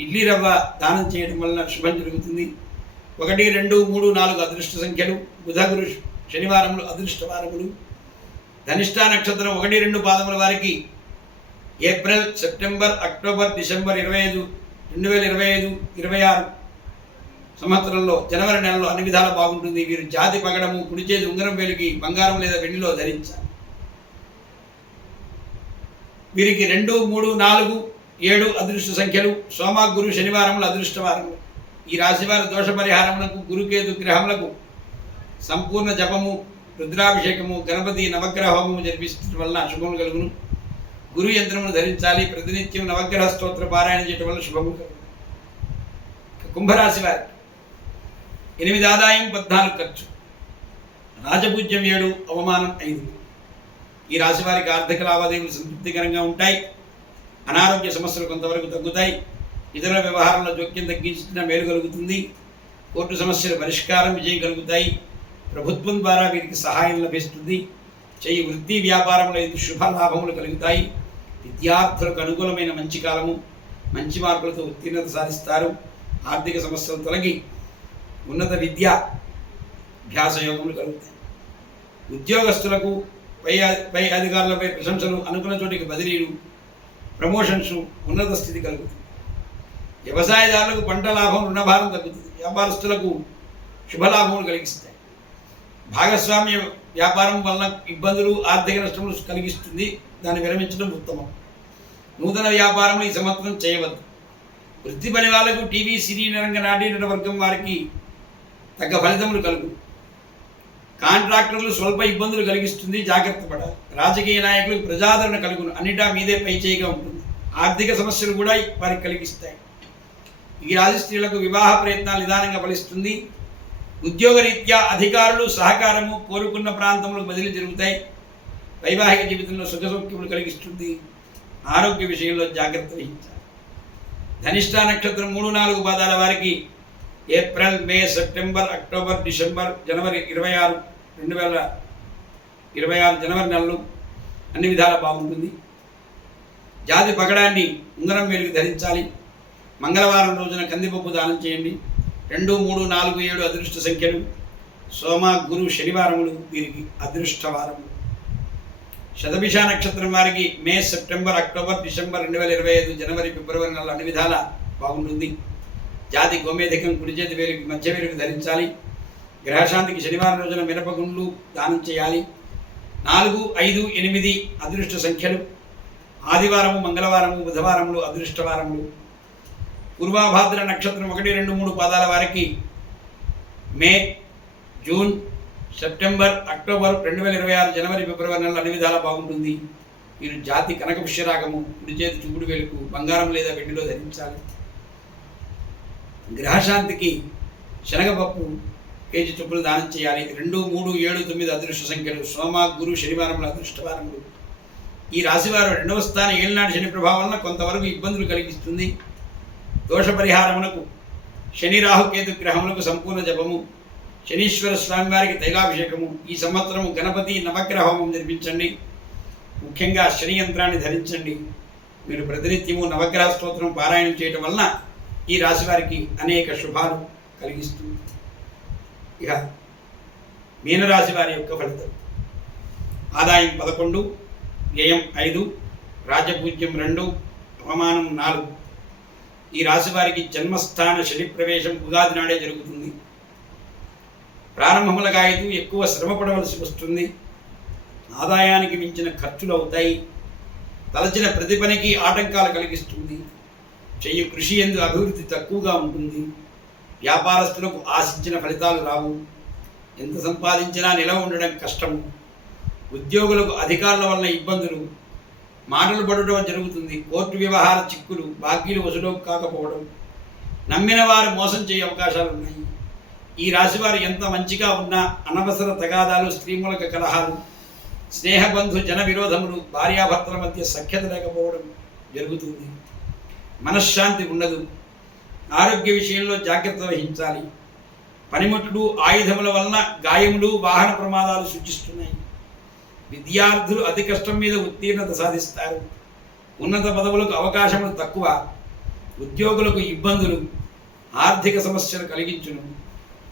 ఇడ్లీ రవ్వ దానం చేయడం వలన శుభం జరుగుతుంది. 1, 2, 3, 4 అదృష్ట సంఖ్యలు. బుధ, గురు, శనివారములు అదృష్టవారములు. ధనిష్ఠా నక్షత్రం 1, 2 పాదముల వారికి ఏప్రిల్, సెప్టెంబర్, అక్టోబర్, డిసెంబర్ 2025-26 సంవత్సరంలో జనవరి నెలలో అన్ని విధాలా బాగుంటుంది. వీరు జాతి పగడము కుడి చేతి ఉంగరం వేలికి బంగారం లేదా వెండిలో ధరించాలి. వీరికి 2, 3, 4, 7 అదృష్ట సంఖ్యలు. సోమ, గురు, శనివారములు అదృష్టవారములు. ఈ రాశివారి దోష పరిహారములకు, గురుకేతు గ్రహములకు సంపూర్ణ జపము, రుద్రాభిషేకము, గణపతి నవగ్రహ హోమము జరిపించడం వలన శుభము కలుగును. గురు యంత్రమును ధరించాలి. ప్రతినిత్యం నవగ్రహ స్తోత్ర పారాయణ చేయడం వల్ల శుభము కలుగును. కుంభరాశి వారికి 8 ఆదాయం, 14 ఖర్చు. రాజపూజ్యం 7, అవమానం 5. ఈ రాశి వారికి ఆర్థిక లావాదేవీలు సంతృప్తికరంగా ఉంటాయి. అనారోగ్య సమస్యలు కొంతవరకు తగ్గుతాయి. ఇతర వ్యవహారంలో జోక్యం తగ్గించిన మేలు కలుగుతుంది. కోర్టు సమస్యల పరిష్కారం, విజయం కలుగుతాయి. ప్రభుత్వం ద్వారా వీరికి సహాయం లభిస్తుంది. వృత్తి వ్యాపారంలో శుభ లాభములు కలుగుతాయి. విద్యార్థులకు అనుకూలమైన మంచి కాలము. మంచి మార్కులతో ఉత్తీర్ణత సాధిస్తారు. ఆర్థిక సమస్యలు తొలగి ఉన్నత విద్యాభ్యాస యోగములు కలుగుతాయి. ఉద్యోగస్తులకు పై అధికారులపై ప్రశంసలు, అనుకున్న చోటికి బదిలీలు, ప్రమోషన్స్, ఉన్నత స్థితి కలుగుతుంది. వ్యవసాయదారులకు పంట లాభం, రుణభారం తగ్గుతుంది. వ్యాపారస్తులకు శుభలాభములు కలిగిస్తాయి. భాగస్వామ్య వ్యాపారం వలన ఇబ్బందులు, ఆర్థిక నష్టములు కలిగిస్తుంది. దాన్ని విరమించడం ఉత్తమం. నూతన వ్యాపారములు ఈ సంవత్సరం చేయవద్దు. వృత్తి పని వాళ్లకు, టీవీ, సినీ రంగ నాట్య వర్గం వారికి తగ్గ ఫలితములు కలుగు. కాంట్రాక్టర్లు స్వల్ప ఇబ్బందులు కలిగిస్తుంది. జాగ్రత్త పడాలి. రాజకీయ నాయకులకు ప్రజాదరణ కలుగును. అన్నిటా మీదే పై చేయిగా ఉంటుంది. ఆర్థిక సమస్యలు కూడా వారికి కలిగిస్తాయి. ఈ రాశి స్త్రీలకు వివాహ ప్రయత్నాలు నిదానంగా ఫలిస్తుంది. ఉద్యోగరీత్యా అధికారులు సహకారము, కోరుకున్న ప్రాంతంలో బదిలీ జరుగుతాయి. వైవాహిక జీవితంలో సుఖ సౌఖ్యములు కలిగిస్తుంది. ఆరోగ్య విషయంలో జాగ్రత్త వహించాలి. ధనిష్ఠా నక్షత్రం 3, 4 పాదాల వారికి ఏప్రిల్, మే, సెప్టెంబర్, అక్టోబర్, డిసెంబర్, జనవరి 2026 జనవరి నెలలు అన్ని విధాలా బాగుంటుంది. జాతి పగడాన్ని ఉంగరం వేలికి ధరించాలి. మంగళవారం రోజున కందిపప్పు దానం చేయండి. 2, 3, 4, 7 అదృష్ట సంఖ్యలు. సోమ, గురు, శనివారములు వీరికి అదృష్టవారములు. శతభిష నక్షత్రం వారికి మే, సెప్టెంబర్, అక్టోబర్, డిసెంబర్ 2025 జనవరి, ఫిబ్రవరి నెలలు అన్ని విధాలా బాగుంటుంది. జాతి గోమేధికం కుడి చేతి వేలికి మధ్య వేలికి ధరించాలి. గ్రహశాంతికి శనివారం రోజున మినపగుండ్లు దానం చేయాలి. 4, 5, 8 అదృష్ట సంఖ్యలు. ఆదివారము, మంగళవారము, బుధవారములు అదృష్టవారములు. పూర్వాభాద్ర నక్షత్రం 1, 2, 3 పాదాల వారికి మే, జూన్, సెప్టెంబర్, అక్టోబర్, 2026 జనవరి, ఫిబ్రవరి నెలలు అన్ని విధాలా బాగుంటుంది. మీరు జాతి కనకపుష్యరాగము, కుడి చేతి చూపుడు వేలుకు బంగారం లేదా వెండిలో ధరించాలి. గ్రహశాంతికి శనగపప్పు కేజీ చొప్పులు దానం చేయాలి. 2, 3, 7, 9 అదృష్ట సంఖ్యలు. సోమ, గురు, శనివారములు అదృష్టవారములు. ఈ రాశివారు 2వ స్థానం ఏలినాటి శని ప్రభావం వలన కొంతవరకు ఇబ్బందులు కలిగిస్తుంది. దోష పరిహారమునకు శని, రాహు, కేతు గ్రహములకు సంపూర్ణ జపము, శనీశ్వర స్వామివారికి తైలాభిషేకము. ఈ సంవత్సరము గణపతి నవగ్రహ హోమం జరిపించండి. ముఖ్యంగా శని యంత్రాన్ని ధరించండి. మీరు ప్రతినిత్యము నవగ్రహ స్తోత్రం పారాయణం చేయటం వలన ఈ రాశి వారికి అనేక శుభాలు కలిగిస్తుంది. ఇక మీనరాశి వారి యొక్క ఫలితం. ఆదాయం 11, వ్యయం 5, రాజపూజ్యం 2, అవమానం 4. ఈ రాశి వారికి జన్మస్థాన శని ప్రవేశం ఉగాది నాడే జరుగుతుంది. ప్రారంభములుగా అయితే ఎక్కువ శ్రమ పడవలసి వస్తుంది. ఆదాయానికి మించిన ఖర్చులు అవుతాయి. తలచిన ప్రతి పనికి ఆటంకాలు కలిగిస్తుంది. చెయ్యి కృషి యందు అభివృద్ధి తక్కువగా ఉంటుంది. వ్యాపారస్తులకు ఆశించిన ఫలితాలు రావు. ఎంత సంపాదించినా నిలవ ఉండడం కష్టము. ఉద్యోగులకు అధికారుల వలన ఇబ్బందులు, మాటలు పడడం జరుగుతుంది. కోర్టు వ్యవహార చిక్కులు, బాకీలు వసూలు కాకపోవడం, నమ్మిన వారు మోసం చేయే అవకాశాలు ఉన్నాయి. ఈ రాశివారు ఎంత మంచిగా ఉన్నా అనవసర తగాదాలు, స్త్రీమూలక కలహాలు, స్నేహబంధు జన విరోధములు, భార్యాభర్తల మధ్య సఖ్యత లేకపోవడం జరుగుతుంది. మనశ్శాంతి ఉండదు. ఆరోగ్య విషయంలో జాగ్రత్త వహించాలి. పనిముట్లు, ఆయుధముల వలన గాయములు, వాహన ప్రమాదాలు సూచిస్తున్నాయి. విద్యార్థులు అతి కష్టం మీద ఉత్తీర్ణత సాధిస్తారు. ఉన్నత పదవులకు అవకాశములు తక్కువ. ఉద్యోగులకు ఇబ్బందులు, ఆర్థిక సమస్యలు కలిగించును.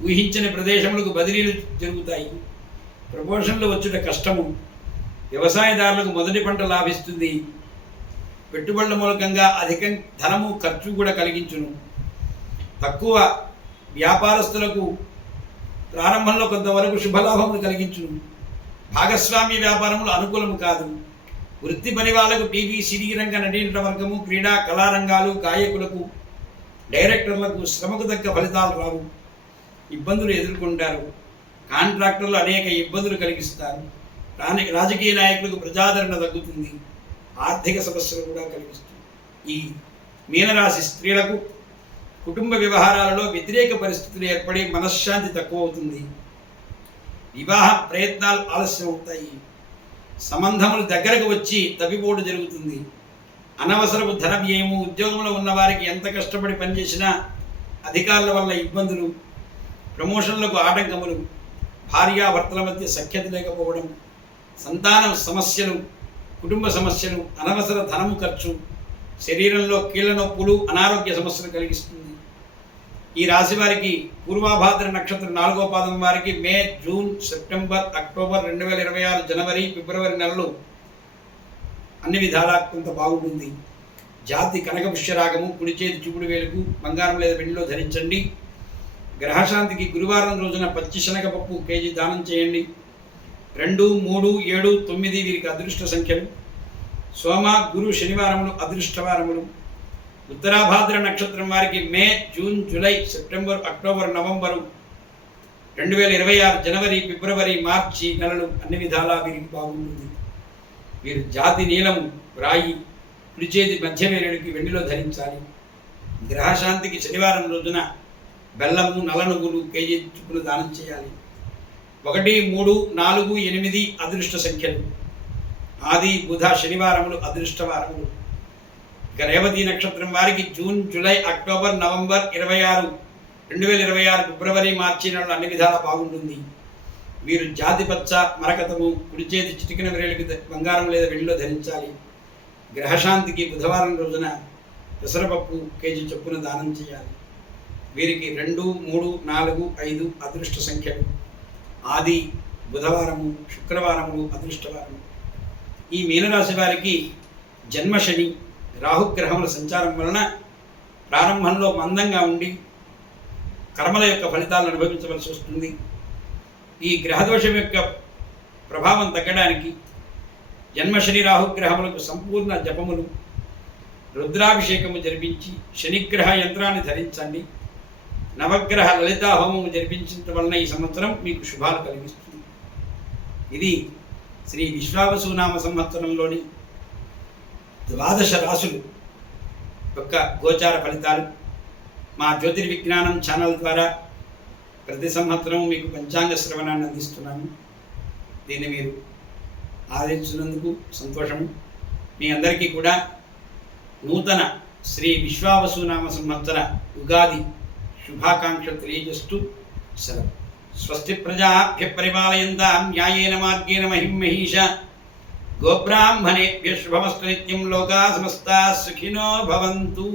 ఊహించని ప్రదేశములకు బదిలీలు జరుగుతాయి. ప్రమోషన్లు వచ్చుట కష్టము. వ్యవసాయదారులకు మొదటి పంట లాభిస్తుంది. పెట్టుబడుల మూలకంగా అధిక ధనము ఖర్చు కూడా కలిగించును. తక్కువ వ్యాపారస్తులకు ప్రారంభంలో కొంతవరకు శుభలాభములు కలిగించును. భాగస్వామ్య వ్యాపారములు అనుకూలము కాదు. వృత్తి పని వాళ్ళకు టీవీ, సినీ రంగ నటీనట వర్గము, క్రీడా కళారంగాలు, గాయకులకు, డైరెక్టర్లకు శ్రమకు తగ్గ ఫలితాలు రావు. ఇబ్బందులు ఎదుర్కొంటారు. కాంట్రాక్టర్లు అనేక ఇబ్బందులు కలిగిస్తారు. రాజకీయ నాయకులకు ప్రజాదరణ తగ్గుతుంది. ఆర్థిక సమస్యలు కూడా కలిగిస్తుంది. ఈ మీనరాశి స్త్రీలకు కుటుంబ వ్యవహారాలలో వ్యతిరేక పరిస్థితులు ఏర్పడి మనశ్శాంతి తక్కువ అవుతుంది. వివాహ ప్రయత్నాలు ఆలస్యం అవుతాయి. సంబంధములు దగ్గరకు వచ్చి తప్పిపోటు జరుగుతుంది. అనవసరపు ధన వ్యయము. ఉద్యోగంలో ఉన్న వారికి ఎంత కష్టపడి పనిచేసినా అధికారుల వల్ల ఇబ్బందులు, ప్రమోషన్లకు ఆటంకములు, భార్యాభర్తల మధ్య సఖ్యత లేకపోవడం, సంతానం సమస్యలు, కుటుంబ సమస్యలు, అనవసర ధనము ఖర్చు, శరీరంలో కీళ్ళ నొప్పులు, అనారోగ్య సమస్యలు కలిగిస్తుంది. ఈ రాశి వారికి పూర్వాభాద్ర నక్షత్రం 4వ పాదం వారికి మే, జూన్, సెప్టెంబర్, అక్టోబర్, 2026 జనవరి, ఫిబ్రవరి నెలలు అన్ని విధాలా కొంత బాగుంటుంది. జాతి కనకపుష్యరాగము, కుడి చేతి చూపుడు వేలుకు బంగారం లేదా వెండిలో ధరించండి. గ్రహశాంతికి గురువారం రోజున పచ్చి శనగపప్పు కేజీ దానం చేయండి. 2, 3, 7, 9 వీరికి అదృష్ట సంఖ్యలు. సోమ, గురు, శనివారములు అదృష్టవారములు. ఉత్తరాభాద్ర నక్షత్రం వారికి May, June, July, September, October, November, 2026 జనవరి, ఫిబ్రవరి, మార్చి నెలలు అన్ని విధాలా వీరికి బాగుంటుంది. వీరు జాతి నీలము, రాయి, కుడి చేతి మధ్య వేలుడికి వెండిలో ధరించాలి. గ్రహశాంతికి శనివారం రోజున బెల్లము, నల్ల నువ్వులు కేజీ చొప్పున దానం చేయాలి. 1, 3, 4, 8 అదృష్ట సంఖ్యలు. ఆది, బుధ, శనివారములు అదృష్టవారములు. ఇక రేవతి నక్షత్రం వారికి జూన్, జూలై, అక్టోబర్, నవంబర్ 2026 ఫిబ్రవరి, మార్చి నెలలు అన్ని విధాలా బాగుంటుంది. వీరు జాతిపచ్చ, మరకతము, కుడి చేతి చిటికిన వేలుకి బంగారం లేదా వెండిలో ధరించాలి. గ్రహశాంతికి బుధవారం రోజున పెసరపప్పు కేజీ చొప్పున దానం చేయాలి. వీరికి 2, 3, 4, 5 అదృష్ట సంఖ్యలు. ఆది, బుధవారము, శుక్రవారములు అదృష్టవారము. ఈ మీనరాశి వారికి జన్మశని, రాహుగ్రహముల సంచారం వలన ప్రారంభంలో మందంగా ఉండి కర్మల యొక్క ఫలితాలను అనుభవించవలసి వస్తుంది. ఈ గ్రహదోషం యొక్క ప్రభావం తగ్గడానికి జన్మశని రాహుగ్రహములకు సంపూర్ణ జపములు రుద్రాభిషేకము జరిపించి శనిగ్రహ యంత్రాన్ని ధరించండి. నవగ్రహ లలితా హోమము జరిపించడం వలన ఈ సంవత్సరం మీకు శుభాలు కలిగిస్తుంది. ఇది శ్రీ విశ్వావసునామ సంవత్సరంలోని 12 రాసులు యొక్క గోచార ఫలితాలు మా జ్యోతిర్విజ్ఞానం ఛానల్ ద్వారా ప్రతి సంవత్సరం మీకు పంచాంగ శ్రవణాన్ని అందిస్తున్నాను. దీన్ని మీరు ఆదరించినందుకు సంతోషము. మీ అందరికీ కూడా నూతన శ్రీ విశ్వావసునామ సంవత్సర ఉగాది శుభాకాంక్షలు తెలియజేస్తూ సెలవు. స్వస్తి ప్రజాభ్య పరిపాలయంతాం న్యాయేన మార్గేణ మహిం మహీష గోబ్రాహ్మణేభ్య శుభమస్తు నిత్యం లోకా సమస్తా సుఖినో భవంతు.